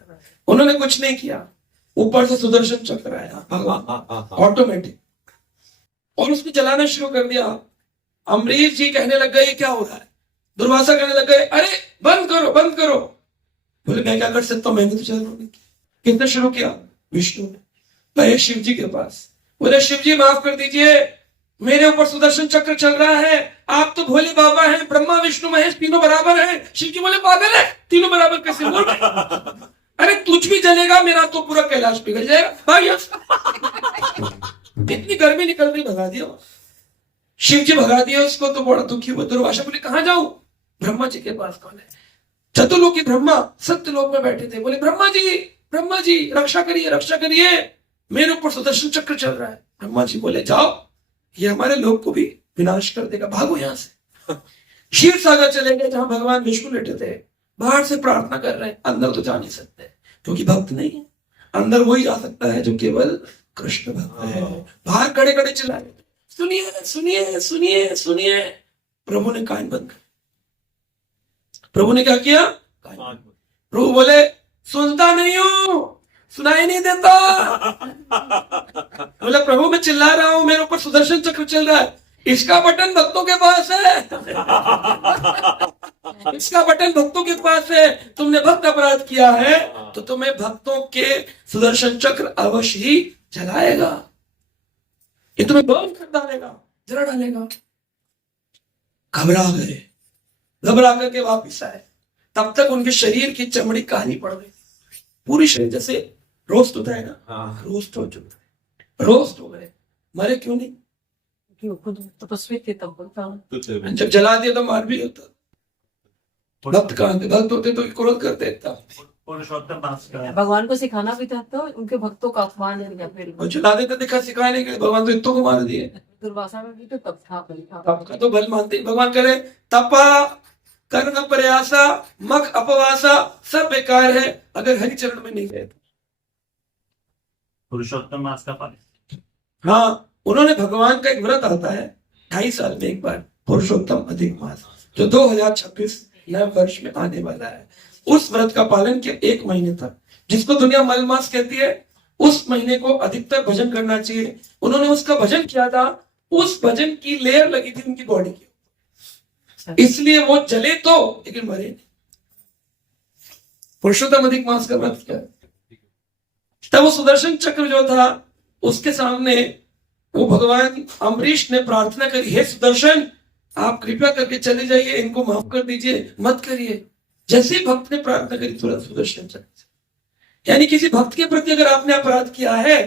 उन्होंने कुछ नहीं किया। ऊपर से सुदर्शन चक्र आया ऑटोमेटिक, और उसको जलाना शुरू कर दिया। अम्बरीश जी कहने लग गए ये क्या हो रहा है? दुर्वासा कहने लग गए, अरे बंद करो, बंद करो। बोले मैं क्या कर सकता हूँ, मैंने तो चारों नहीं किया। किसने शुरू किया? विष्णु ने। गए शिव जी के पास, बोले शिव जी माफ कर दीजिए, मेरे ऊपर सुदर्शन चक्र चल रहा है, आप तो भोले बाबा हैं, ब्रह्मा विष्णु महेश तीनों बराबर हैं। शिव जी बोले पागल है, तीनों बराबर कैसे बोल रहे हैं? अरे तुझ भी जलेगा, मेरा तो पूरा कैलाश पिघल जाएगा भाई। इतनी गर्मी निकल रही, भगा दिया। शिव जी भगा दिया उसको, तो बड़ा दुखी हुआ। दुर्वासा बोले कहां जाऊं? ब्रह्मा जी के पास। कौन है? चतुर्लोकी ब्रह्मा सत्यलोक में बैठे थे। बोले ब्रह्मा जी रक्षा करिए, रक्षा करिए, मेरे ऊपर सुदर्शन चक्र चल रहा है। ब्रह्मा जी बोले जाओ, ये हमारे लोक को भी विनाश कर देगा, भागो यहां से। क्षीर सागर चले गए, जहां भगवान विष्णु लेटे थे। बाहर से प्रार्थना कर रहे हैं, अंदर तो जा नहीं सकते क्योंकि भक्त नहीं है। अंदर वही जा सकता है जो केवल कृष्ण भक्त है। बाहर खड़े खड़े चिल्लाए, सुनिए सुनिए सुनिए सुनिए। प्रभु ने कान बंद कर। प्रभु ने क्या किया? प्रभु बोले सुनता नहीं हूं, सुनाई नहीं देता। बोले प्रभु मैं चिल्ला रहा हूं, मेरे ऊपर सुदर्शन चक्र चल रहा है, इसका बटन भक्तों के पास है। इसका बटन भक्तों के पास है। तुमने भक्त अपराध किया है तो तुम्हें भक्तों के सुदर्शन चक्र अवश्य ही जलाएगा, ये तुम्हें बर्न कर डालेगा, जला डालेगा। घबरा गए, घबरा करके वापिस आए। तब तक उनके शरीर की चमड़ी काली पड़ गई, पूरी शरीर जैसे रोस्ट होता है ना, रोस्ट हो चुका है, रोस्ट हो गए। मरे क्यों नहीं? कि वो खुद तपस्वी थे तब बोलता। जब जला दिया तो मार भी होता। भक्त कहां थे? भक्त होते तो क्रोध करते था। पुरुषोत्तम मास का भगवान को सिखाना भी था तो उनके भक्तों का अपमान है या फिर और जला देते, दिखा सिखाने के लिए। भगवान तो इतों को मार दिए। दुर्वासा में भी तो तब था, बल था। तप का तो बल मानते ही। भगवान करे तपा कर्ण प्रयासा मख अपवासा, सब बेकार है अगर हरि चरण में नहीं गए। पुरुषोत्तम मास का फल। हाँ, उन्होंने भगवान का एक व्रत आता है 2.5 साल में एक बार, पुरुषोत्तम अधिक मास, जो 2026 नए वर्ष में आने वाला है। उस व्रत का पालन किया 1 महीने तक, जिसको दुनिया मलमास कहती है। उस महीने को अधिकतर भजन करना चाहिए। उन्होंने उसका भजन किया था, उस भजन की लेयर लगी थी उनकी बॉडी की, इसलिए वो जले तो लेकिन मरे नहीं। पुरुषोत्तम अधिक मास का व्रत किया। तब वो सुदर्शन चक्र जो था उसके सामने वो भगवान अम्बरीश ने प्रार्थना करी, हे सुदर्शन आप कृपया करके चले जाइए, इनको माफ कर दीजिए, मत करिए। जैसे ही भक्त ने प्रार्थना करी तुरंत सुदर्शन चक्र। यानी किसी भक्त के प्रति अगर आपने अपराध किया है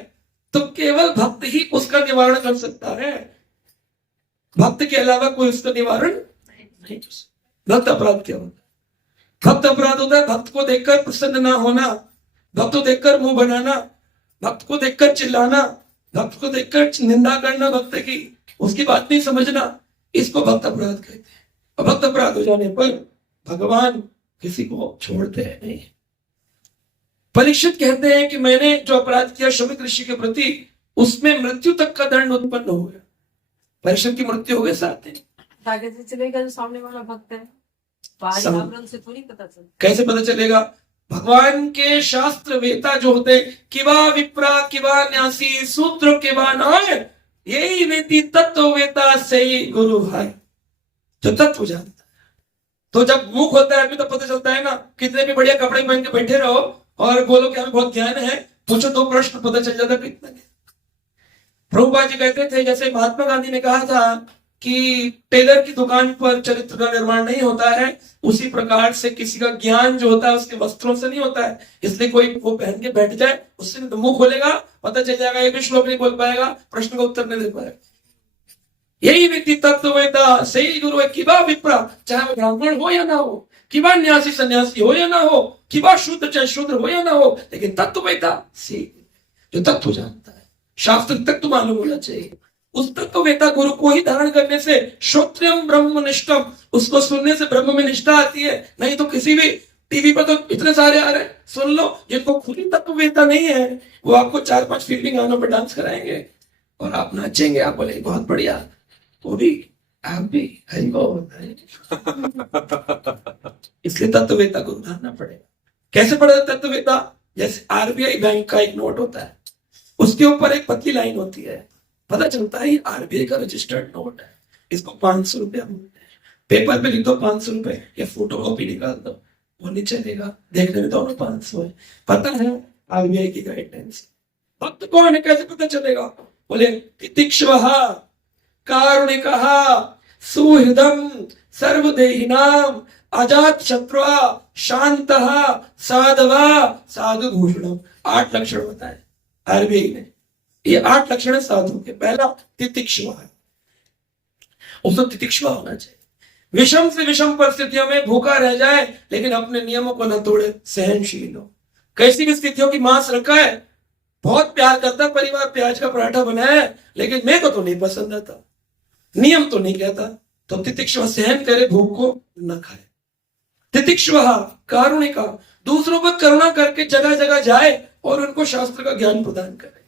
तो केवल भक्त ही उसका निवारण कर सकता है, भक्त के अलावा कोई उसका निवारण नहीं कर सकता। भक्त अपराध क्या होता है? भक्त अपराध होता है भक्त को देखकर प्रसन्न ना होना, भक्त को देखकर मुंह बनाना, भक्त को देखकर चिल्लाना, भक्त को देखकर निंदा करना, भक्त की उसकी बात नहीं समझना, इसको भक्त अपराध कहते हैं। और भक्त अपराध हो जाने पर भगवान किसी को छोड़ते हैं नहीं। परीक्षित कहते हैं कि मैंने जो अपराध किया शमिक ऋषि के प्रति, उसमें मृत्यु तक का दंड उत्पन्न हो गया। परीक्षित की मृत्यु हो गई 7 दिन। आगे से चलेगा जो सामने वाला भक्त है, बाहरी सम- आवरण से थोड़ी पता चलता। कैसे पता चलेगा? भगवान के शास्त्र वेता जो होते, किवा विप्रा किवा न्यासी सूत्र किवा नाय, यही वेती तत्व वेता सही गुरु भाई, जो तत्व जानता है। तो जब मुख होता है आदमी तो पता चलता है ना। कितने भी बढ़िया कपड़े पहन के बैठे रहो और बोलो कि हमें बहुत ज्ञान है, पूछो 2 प्रश्न, पता चल जाता कितना ज्ञान। प्रभुपाद जी कहते थे, जैसे महात्मा गांधी ने कहा था कि टेलर की दुकान पर चरित्र का निर्माण नहीं होता है, उसी प्रकार से किसी का ज्ञान जो होता है उसके वस्त्रों से नहीं होता है। इसलिए कोई वो पहन के बैठ जाए, उससे मुंह खोलेगा पता चल जाएगा, एक भी श्लोक नहीं बोल पाएगा, प्रश्न का उत्तर नहीं दे पाएगा। यही व्यक्ति तत्ववेता सही गुरु है। किबा विप्रा, चाहे वो ब्राह्मण हो या ना हो, किबा न्यासी सन्यासी हो या ना हो, किबा शूद्र चाहे शूद्र हो या ना हो, लेकिन तत्ववेता सही, जो तत्व जानता है, शास्त्र तक तो मालूम होना चाहिए। उस तत्ववेता गुरु को ही धारण करने से श्रोत्रम ब्रह्मनिष्ठम, उसको सुनने से ब्रह्म में निष्ठा आती है। नहीं तो किसी भी टीवी पर तो इतने सारे आ रहे हैं, सुन लो। जिनको खुद ही तत्ववेता नहीं है वो आपको 4-5 फिल्मी गानों पर डांस कराएंगे और आप नाचेंगे, आप बोले बहुत बढ़िया, वो भी आप भी हरि बोल। इसलिए तत्ववेता को उतारना पड़ेगा। कैसे पड़ेगा तत्ववेता? जैसे आरबीआई बैंक का एक नोट होता है, उसके ऊपर एक पतली लाइन होती है, पता चलता है आरबीआई का रजिस्टर्ड नोट है, इसको 500 रुपया बोलते हैं। पेपर पे लिख दो 500 रुपए या फोटो कॉपी निकाल दो, वो नहीं चलेगा। देखने में दोनों 500 है, पता है आरबीआई की गाइडलाइंस। भक्त कौन है कैसे पता चलेगा? बोले तितिक्षवः कारुणिकः सुहृदं सर्वदेहिनां अजात शत्रुआ शांतः साधवा साधु भूषणम। 8 लक्षण बताए आरबीआई ने। ये 8 लक्षण है साधु के। पहला तितिक्षुआ है, उसको तितिक्षुआ होना चाहिए। विषम से विषम परिस्थितियों में भूखा रह जाए लेकिन अपने नियमों को न तोड़े, सहनशील हो। कैसी भी स्थितियों की मांस रखा है, बहुत प्यार करता है परिवार, प्याज का पराठा बनाया है लेकिन मेरे को तो नहीं पसंद आता, नियम तो नहीं कहता, तो तितिक्षुआ सहन करे, भूख को न खाए। तितिक्षुआ कारुणिका, दूसरों पर करुणा करके जगह जगह जाए और उनको शास्त्र का ज्ञान प्रदान करे।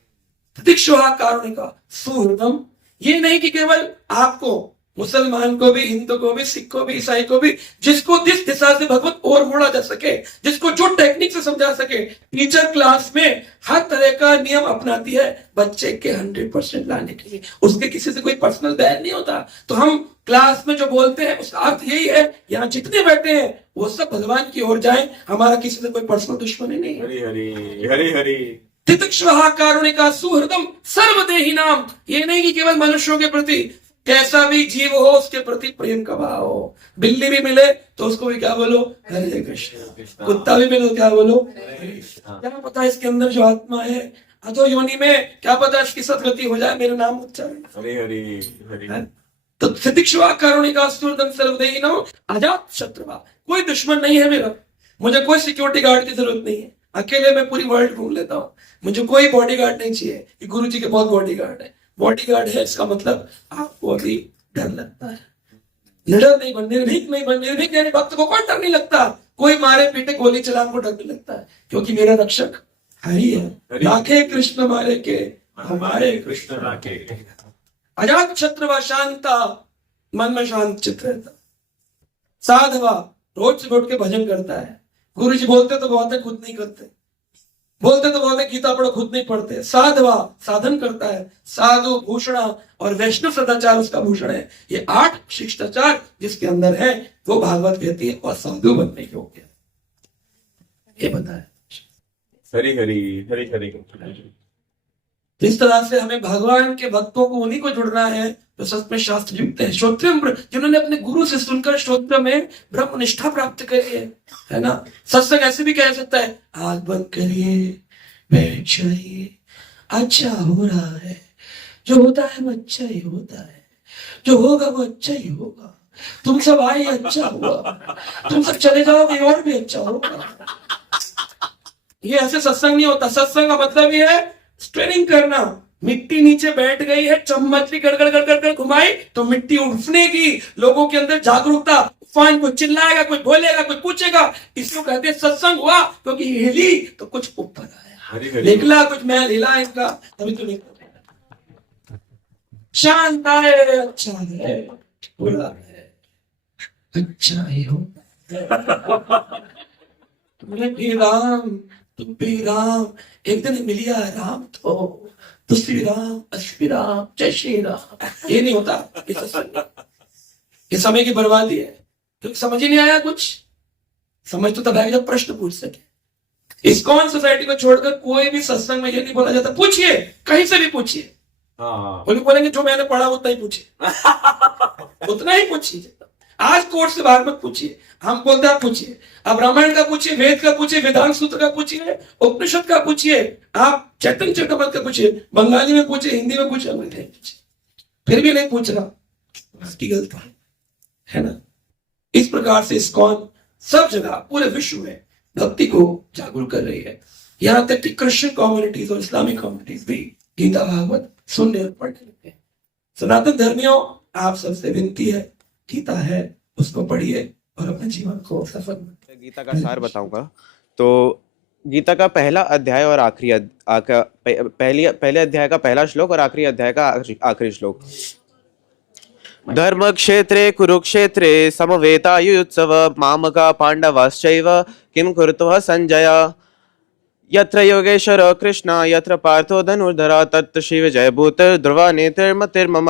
तितिक्षुआ कारुणिका सुहृदम, ये नहीं कि केवल आपको, मुसलमान को भी, हिंदू को भी, सिख को भी, ईसाई को भी, जिसको जिस दिशा से भगवत और मोड़ा जा सके, जिसको जो टेक्निक से समझा सके। टीचर क्लास में हर तरह का नियम अपनाती है बच्चे के 100% लाने के लिए। उसके किसी से कोई पर्सनल बैर नहीं होता। तो हम क्लास में जो बोलते हैं उसका अर्थ यही है, यहाँ जितने बैठे हैं वो सब भगवान की ओर जाएं, हमारा किसी से कोई पर्सनल दुश्मनी नहीं है। हरि हरि हरि हरि। तितिक्षुआ कारुणिका सुहृदम सर्वदेही नाम, ये नहीं कि केवल मनुष्यों के प्रति, कैसा भी जीव हो उसके प्रति प्रेम का भाव हो। बिल्ली भी मिले तो उसको भी क्या बोलो, हरे कृष्ण। कुत्ता भी मिले तो क्या बोलो, क्या पता इसके अंदर जो आत्मा है अधो योनि में, क्या पता इसकी सदगति हो जाए, मेरा नाम उच्चारण। हरि हरि हरि। तो तितिक्षुआ कारुणिका सुहृदम सर्वदेही नाम अजात शत्रुआ, कोई दुश्मन नहीं है मेरा। मुझे कोई सिक्योरिटी गार्ड की जरूरत नहीं है, अकेले मैं पूरी वर्ल्ड घूम लेता हूँ। मुझे कोई बॉडीगार्ड नहीं चाहिए कि गुरुजी के बहुत बॉडीगार्ड है। बॉडीगार्ड है इसका मतलब आपको अभी डर लगता है। निडर नहीं बन, निर्भीक नहीं बन। निर्भीक यानी भक्त को कोई डर नहीं लगता, कोई मारे पीटे गोली चलाने को डर नहीं लगता है, क्योंकि मेरा रक्षक हरि है। राखे कृष्ण मारे के हमारे कृष्ण राखे। अजात शत्रुवा शांता, मन में शांत चित्त रहता। साधवा, रोज सुबह उठ के भजन करता है। गुरु जी बोलते तो बहुत है, खुद नहीं करते। बोलते तो बोलते गीता पढ़ो, खुद नहीं पढ़ते। साधवा, साधन करता है। साधु भूषणा, और वैष्णव सदाचार उसका भूषण है। ये 8 शिष्टाचार जिसके अंदर है वो भागवत कहती है और साधु बनने योग्य है, ये बताया। हरि हरि हरि हरि। जिस तरह से हमें भगवान के भक्तों को, उन्हीं को जुड़ना है तो सच में शास्त्र युक्त है। श्रोत्रम, जिन्होंने अपने गुरु से सुनकर श्रोत्र में ब्रह्म निष्ठा प्राप्त करी है ना। सत्संग ऐसे भी कह सकता है, आग बंद करिए, बैठ जाइए, अच्छा हो रहा है, जो होता है वो अच्छा ही होता है, जो होगा वो अच्छा ही होगा, तुम सब आए अच्छा हुआ, तुम सब चले जाओगे और भी अच्छा होगा। ये ऐसे सत्संग नहीं होता। सत्संग का मतलब ये है स्ट्रेनिंग करना। मिट्टी नीचे बैठ गई है, चम्मच भी गड़गड़ गड़गड़ घुमाई तो मिट्टी उठने की, लोगों के अंदर जागरूकता। फाइन, कोई चिल्लाएगा, कोई बोलेगा, कोई पूछेगा, इसको कहते हैं सत्संग हुआ, क्योंकि हिली तो कुछ ऊपर आया, निकला कुछ मैल हिला इनका, तभी तो निकला। शांत है, अच्छा है, बुरा है, अच्छा ही हो। तुमने भी राम, तुम भी राम, एक दिन मिलिया राम तो श्री राम, श्री राम, जय श्री राम। ये नहीं होता, ये सत्संग नहीं। ये समय की बर्बादी है, क्योंकि समझ ही नहीं आया कुछ। समझ तो तब आएगा जब प्रश्न पूछ सके। इस्कॉन सोसाइटी को छोड़कर कोई भी सत्संग में ये नहीं बोला जाता, पूछिए, कहीं से भी पूछिए। बोलेंगे जो मैंने पढ़ा उतना ही पूछिए, उतना ही पूछिए। आज कोर्ट से बाहर मत पूछिए। हम बोलते हैं पूछिए, आप रामायण का पूछिए, वेद का पूछिए, वेदांत सूत्र का पूछिए, उपनिषद का पूछिए, आप चैतन्य चरितमृत का पूछिए, बंगाली में पूछिए, हिंदी में पूछिए, अंग्रेजी में पूछिए, फिर भी नहीं पूछ रहा, उसकी गलती है ना। इस प्रकार से इस्कॉन सब जगह पूरे विश्व में भक्ति को जागरूक कर रही है। यहाँ तक कि क्रिश्चियन कम्युनिटीज और इस्लामिक कम्युनिटीज भी गीता भागवत सुनने और पढ़ने लगते हैं। सनातन धर्मियों, आप सबसे विनती है, गीता है उसको पढ़िए और अपने जीवन को सफल बनाइए। गीता का सार बताऊंगा तो गीता का पहला अध्याय और पहले अध्याय का पहला श्लोक और आखिरी अध्याय का आखिरी श्लोक। धर्म क्षेत्रे कुरुक्षेत्रे समवेतायुत्सव मामका पांडवाश्चैव किम कुरुतः संजय यत्र योगेश्वर कृष्ण यत्र पार्थो धनुर्धरा तत्र शिव जय भूत ध्रुवा नेतिर्मतिर्मम।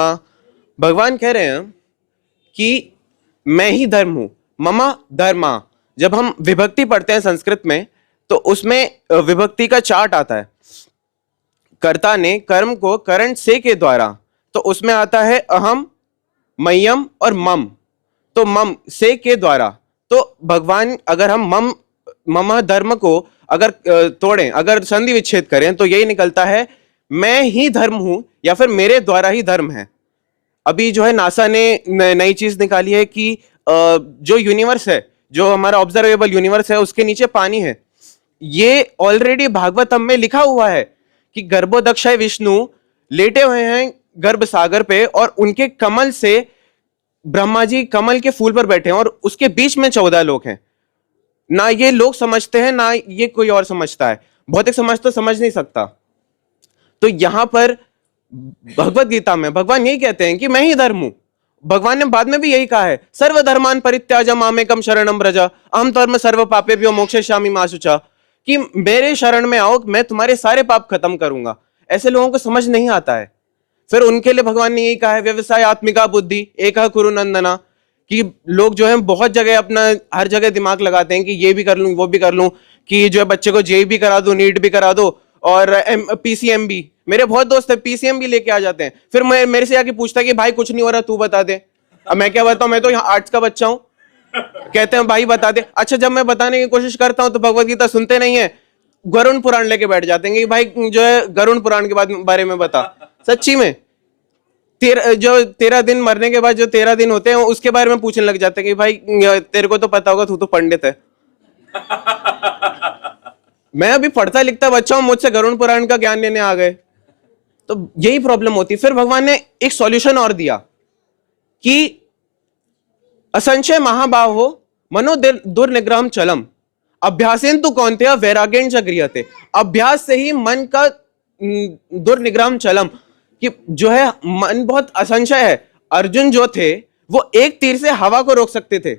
भगवान कह रहे हैं कि मैं ही धर्म हूं, ममा धर्मा, जब हम विभक्ति पढ़ते हैं संस्कृत में तो उसमें विभक्ति का चार्ट आता है। कर्ता ने कर्म को करण से के द्वारा, तो उसमें आता है अहम, मह्यम और मम। तो मम से के द्वारा, तो भगवान अगर हम मम धर्म को अगर तोड़ें, अगर संधि विच्छेद करें तो यही निकलता है मैं ही धर्म हूं या फिर मेरे द्वारा ही धर्म है। अभी जो है नासा ने नई चीज निकाली है कि जो यूनिवर्स है, जो हमारा ऑब्जर्वेबल यूनिवर्स है, उसके नीचे पानी है। ये ऑलरेडी भागवतम में लिखा हुआ है कि गर्भोदक्षाय विष्णु लेटे हुए हैं गर्भ सागर पे और उनके कमल से ब्रह्मा जी कमल के फूल पर बैठे हैं और उसके बीच में 14 लोग हैं। ना ये लोग समझते हैं ना ये कोई और समझता है, भौतिक समाज तो समझ नहीं सकता। तो यहां पर भगवत गीता में भगवान यही कहते हैं कि मैं ही धर्म हूं। भगवान ने बाद में भी यही कहा है, सर्वधर्मान परित्याज्य मामेकम शरणम व्रज अहम धर्म सर्व पापेभ्यो मोक्षयिष्यामि मा शुचा, कि मेरे शरण में आओ, मैं तुम्हारे सारे पाप खत्म करूंगा। ऐसे लोगों को समझ नहीं आता है। फिर उनके लिए भगवान ने यही कहा है, व्यवसाय आत्मिका बुद्धि एक कुरु नंदना, कि लोग जो है बहुत जगह अपना हर जगह दिमाग लगाते हैं कि ये भी कर लूं वो भी कर लूं, कि जो है बच्चे को जेई भी करा दो, नीट भी करा दो और पीसीएम भी। मेरे बहुत दोस्त है पीसीएम भी लेके आ जाते हैं, फिर मेरे से आके पूछता है कि भाई कुछ नहीं हो रहा तू बता दे। अब मैं क्या बताऊं, मैं तो यहाँ आर्ट्स का बच्चा हूं। कहते हैं भाई बता दे। अच्छा, जब मैं बताने की कोशिश करता हूं तो भगवत गीता सुनते नहीं है, गरुण पुराण लेके बैठ जाते हैं कि भाई जो है गरुण पुराण के बारे में बता। सच्ची में 13 दिन मरने के बाद जो 13 दिन होते हैं उसके बारे में पूछने लग जाते हैं कि भाई तेरे को तो पता होगा, तू तो पंडित है। मैं अभी पढ़ता लिखता बच्चा हूं, मुझसे गरुण पुराण का ज्ञान लेने आ गए। तो यही प्रॉब्लम होती है। फिर भगवान ने एक सॉल्यूशन और दिया कि असंशय महाबाहो मनो दुर्निग्रहम चलम अभ्यासेन तु कौन्तेय वैराग्येन च गृह्यते। अभ्यास से ही मन का दुर्निग्रहम चलम, कि जो है मन बहुत असंशय है। अर्जुन जो थे वो एक तीर से हवा को रोक सकते थे,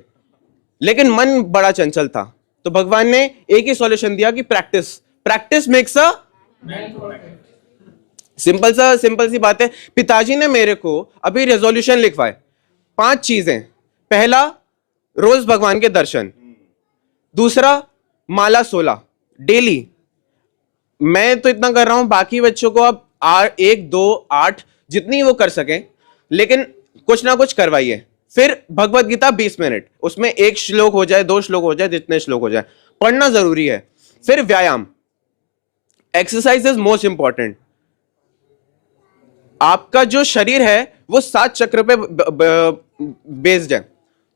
लेकिन मन बड़ा चंचल था। तो भगवान ने एक ही सॉल्यूशन दिया कि प्रैक्टिस मेक्स अ सिंपल सी बात है। पिताजी ने मेरे को अभी रेजोल्यूशन लिखवाए 5 चीजें। पहला, रोज भगवान के दर्शन। दूसरा, माला 16 डेली। मैं तो इतना कर रहा हूं, बाकी बच्चों को अब 1, 2, 8 जितनी वो कर सकें, लेकिन कुछ ना कुछ करवाइए। फिर भगवत गीता 20 मिनट, उसमें 1 श्लोक हो जाए, 2 श्लोक हो जाए, जितने श्लोक हो जाए, पढ़ना जरूरी है। फिर व्यायाम, एक्सरसाइज इज मोस्ट इंपॉर्टेंट। आपका जो शरीर है वो 7 चक्र पे बेस्ड है,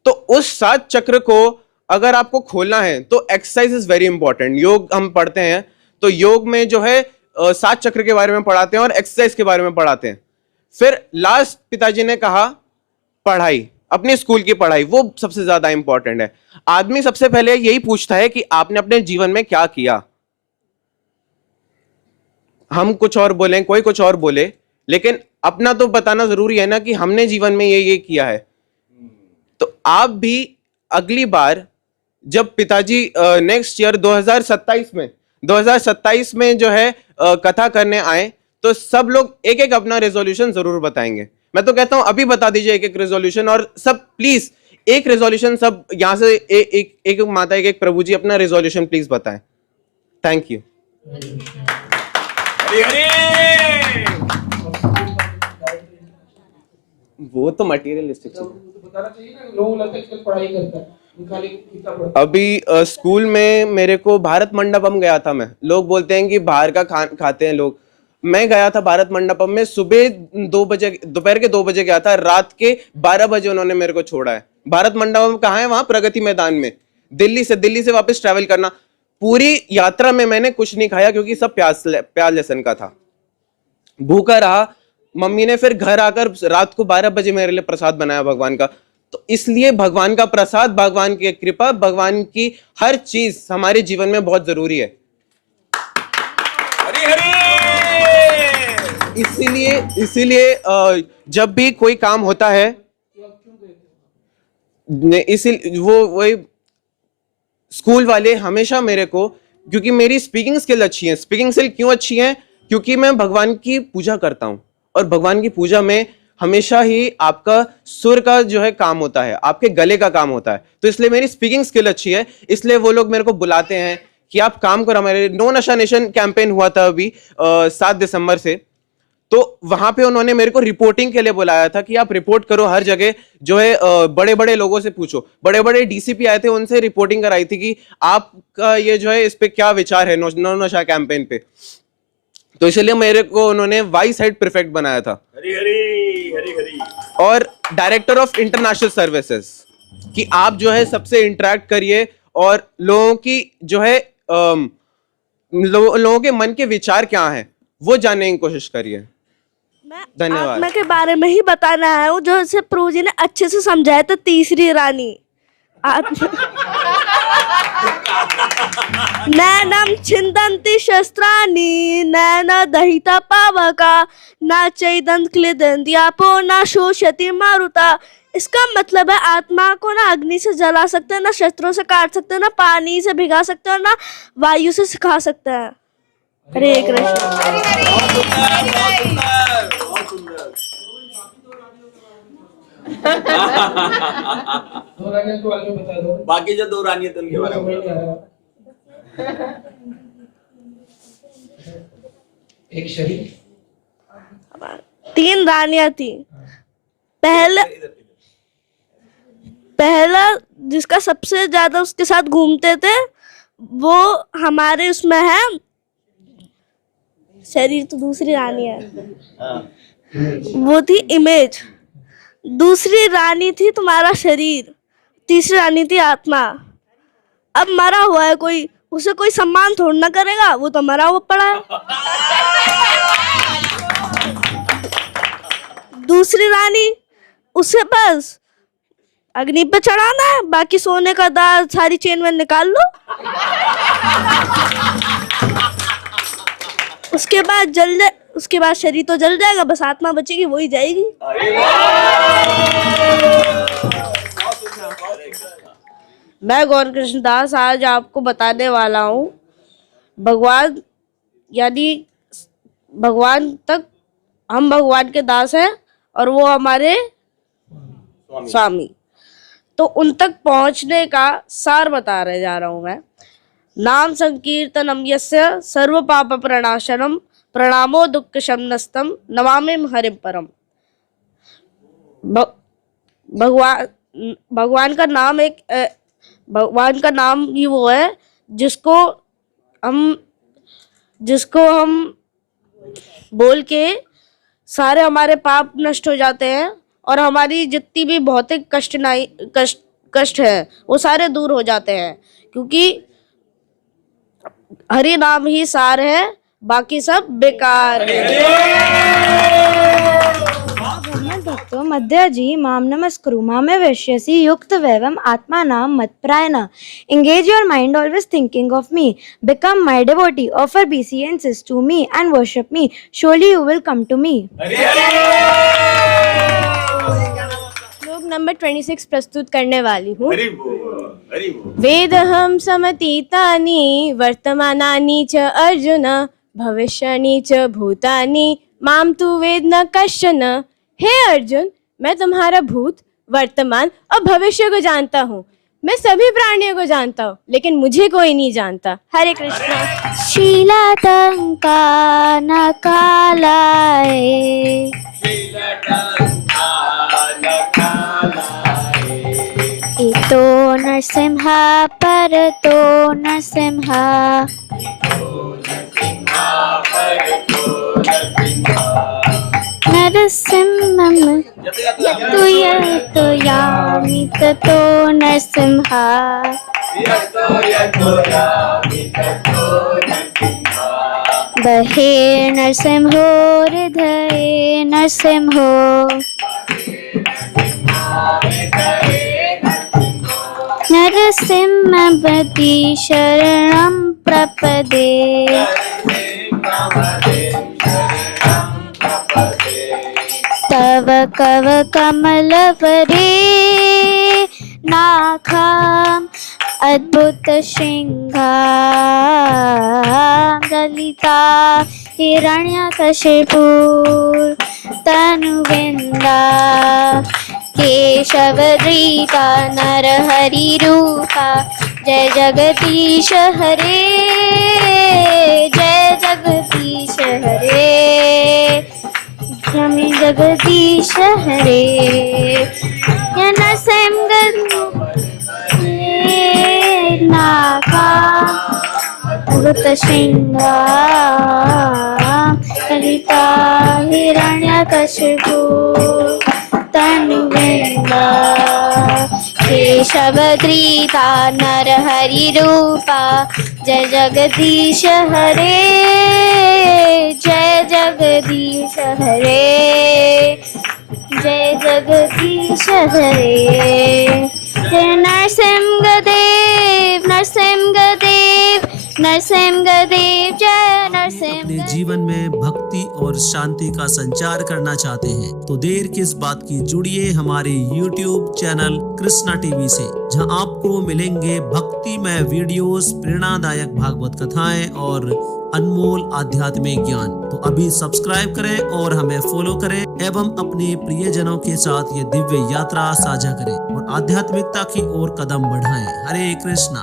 तो उस 7 चक्र को अगर आपको खोलना है तो एक्सरसाइज इज वेरी इंपॉर्टेंट। योग हम पढ़ते हैं तो योग में जो है 7 चक्र के बारे में पढ़ाते हैं और एक्सरसाइज के बारे में पढ़ाते हैं। फिर लास्ट पिताजी ने कहा पढ़ाई, अपने स्कूल की पढ़ाई, वो सबसे ज्यादा इंपॉर्टेंट है। आदमी सबसे पहले यही पूछता है कि आपने अपने जीवन में क्या किया। हम कुछ और बोलें, कोई कुछ और बोले, लेकिन अपना तो बताना जरूरी है ना कि हमने जीवन में ये किया है। तो आप भी अगली बार जब पिताजी नेक्स्ट ईयर 2027 में जो है कथा करने आए तो सब लोग एक एक अपना रेजोल्यूशन जरूर बताएंगे। मैं तो कहता हूं अभी बता दीजिए एक एक रेजोल्यूशन, और सब प्लीज एक रेजोल्यूशन सब यहां से एक माता एक प्रभु जी अपना रेजोल्यूशन प्लीज बताएं। Thank you. वो तो मटेरियलिस्टिक बताना चाहिए ना, लोग लगता है पढ़ाई करता है खाली किताब पढ़ता है। अभी स्कूल में मेरे को भारत मंडपम गया था मैं। लोग बोलते हैं कि बाहर का खाते हैं लोग। मैं गया था भारत मंडपम में, सुबह 2 बजे, दोपहर के 2 बजे गया था, रात के 12 बजे उन्होंने मेरे को छोड़ा है। भारत मंडपम कहाँ है? वहां प्रगति मैदान में। दिल्ली से वापस ट्रैवल करना। पूरी यात्रा में मैंने कुछ नहीं खाया क्योंकि सब प्याज लहसुन का था। भूखा रहा। मम्मी ने फिर घर आकर रात को 12 बजे मेरे लिए प्रसाद बनाया भगवान का। तो इसलिए भगवान का प्रसाद, भगवान की कृपा, भगवान की हर चीज हमारे जीवन में बहुत जरूरी है। इसीलिए जब भी कोई काम होता है, वही स्कूल वाले हमेशा मेरे को, क्योंकि मेरी स्पीकिंग स्किल अच्छी है। स्पीकिंग स्किल क्यों अच्छी है? क्योंकि मैं भगवान की पूजा करता हूं, और भगवान की पूजा में हमेशा ही आपका सुर का जो है काम होता है, आपके गले का काम होता है। तो इसलिए मेरी स्पीकिंग स्किल अच्छी है, इसलिए वो लोग मेरे को बुलाते हैं कि आप काम करो। हमारे नो नशा नेशन कैंपेन हुआ था अभी 7 दिसंबर से, तो वहां पे उन्होंने मेरे को रिपोर्टिंग के लिए बुलाया था कि आप रिपोर्ट करो हर जगह, जो है बड़े बड़े लोगों से पूछो। बड़े बड़े डीसीपी आए थे, उनसे रिपोर्टिंग कराई थी कि आपका ये जो है इस पे क्या विचार है नो नशा कैंपेन पे। तो इसलिए मेरे को उन्होंने वाइस हेड प्रीफेक्ट बनाया था हरी हरी हरी हरी। और डायरेक्टर ऑफ इंटरनेशनल सर्विसेज, कि आप जो है सबसे इंटरेक्ट करिए और लोगों की जो है लोगों के मन के विचार क्या हैं वो जानने की कोशिश करिए। मैं धन्यवाद। आत्मा के बारे में ही बताना आया हूँ, जो इसे प्रभु जी ने अच्छे से समझाया था। तीसरी रानी नैनम छिन्दन्ति शस्त्राणि नैन दहिता पावका न चैदंत क्लिदन्त्यापो न शोषयति मारुता। इसका मतलब है आत्मा को ना अग्नि से जला सकते हैं, ना शस्त्रों से काट सकते हैं, ना पानी से भिगा सकते हैं, ना वायु से सिखा सकते हैं। हरे कृष्ण। दो रानियों के बारे में बता दो। बाकी जो 2 रानी है तो उनके बारे में एक शरीर, 3 रानियां थी। पहला जिसका सबसे ज्यादा उसके साथ घूमते थे वो हमारे उसमें है। शरीर तो दूसरी रानी है, वो थी इमेज। दूसरी रानी थी तुम्हारा शरीर, तीसरी रानी थी आत्मा। अब मरा हुआ है कोई, उसे कोई सम्मान थोड़ा ना करेगा, वो तो मरा हुआ पड़ा है। दूसरी रानी, उसे बस अग्नि पे चढ़ाना है, बाकी सोने का दाल सारी चेन में निकाल लो। उसके बाद शरीर तो जल जाएगा, बस आत्मा बचेगी, वही जाएगी। मैं गौर कृष्ण दास आज आपको बताने वाला हूँ भगवान, यानी भगवान तक हम भगवान के दास हैं और वो हमारे स्वामी। तो उन तक पहुंचने का सार बता रहे जा रहा हूं मैं। नाम संकीर्तनम यस्य सर्व पाप प्रणाशनम प्रणामो दुःख शमनस्तम नमामि हरिम परम। भगवान का नाम भगवान का नाम ही वो है जिसको हम बोल के सारे हमारे पाप नष्ट हो जाते हैं और हमारी जितनी भी भौतिक कष्ट है वो सारे दूर हो जाते हैं, क्योंकि हरि नाम ही सार है, बाकी सब बेकार है। भक्तो मध्याजी माम नमस्कुरु मामे वैश्यसि युक्त वैवम आत्मा नाम मत्प्रायण। Engage your mind always thinking of me. Become my devotee. Offer obeisances to me and worship me. Surely you will come to me. श्लोक नंबर 26 प्रस्तुत करने वाली हूँ। हरि बोल हरि बोल। वेदहं समतीतानि वर्तमानानि च अर्जुन भविष्यानि च भूतानि माम तु वेद न कश्चन। हे अर्जुन, मैं तुम्हारा भूत, वर्तमान और भविष्य को जानता हूँ। मैं सभी प्राणियों को जानता हूँ, लेकिन मुझे कोई नहीं जानता। हरे कृष्णा। शीलातंका न कालाय इतो नरसिंह परतो नरसिंह नरसिंहं यतो यामि ततो नरसिंह। बहे नरसिंहो हृदये नरसिंहो नरसिंहवती शरणं प्रपदे। तव कव कमलवरे नाखाम् अद्भुत श्रृंगार गलिता हिरण्यकशिपुर तनुविंद गोविंदा केशवद्रीका नरहरि रूपा जय जगदीश हरे जय जगदीश हरे यमी जगदीश हरे या नाका भूत श्रृंगा कलिता हिरण्यकशिपु तनुविंदा केशवद्रीता नरहरि रूपा जय जगदीश हरे जय जगदीश हरे जय जगदीश हरे जय नरसिंहदेव नरसिंहदेव नरसिंहदेव जय नरसिंह। अपने जीवन में भक्ति और शांति का संचार करना चाहते हैं तो देर किस बात की, जुड़िए हमारे YouTube चैनल कृष्णा टीवी से, जहां आपको मिलेंगे भक्तिमय वीडियोस, प्रेरणादायक भागवत कथाएं और अनमोल आध्यात्मिक ज्ञान। तो अभी सब्सक्राइब करें और हमें फॉलो करें एवं अपने प्रियजनों के साथ ये दिव्य यात्रा साझा करें और आध्यात्मिकता की ओर कदम बढ़ाएं। हरे कृष्णा।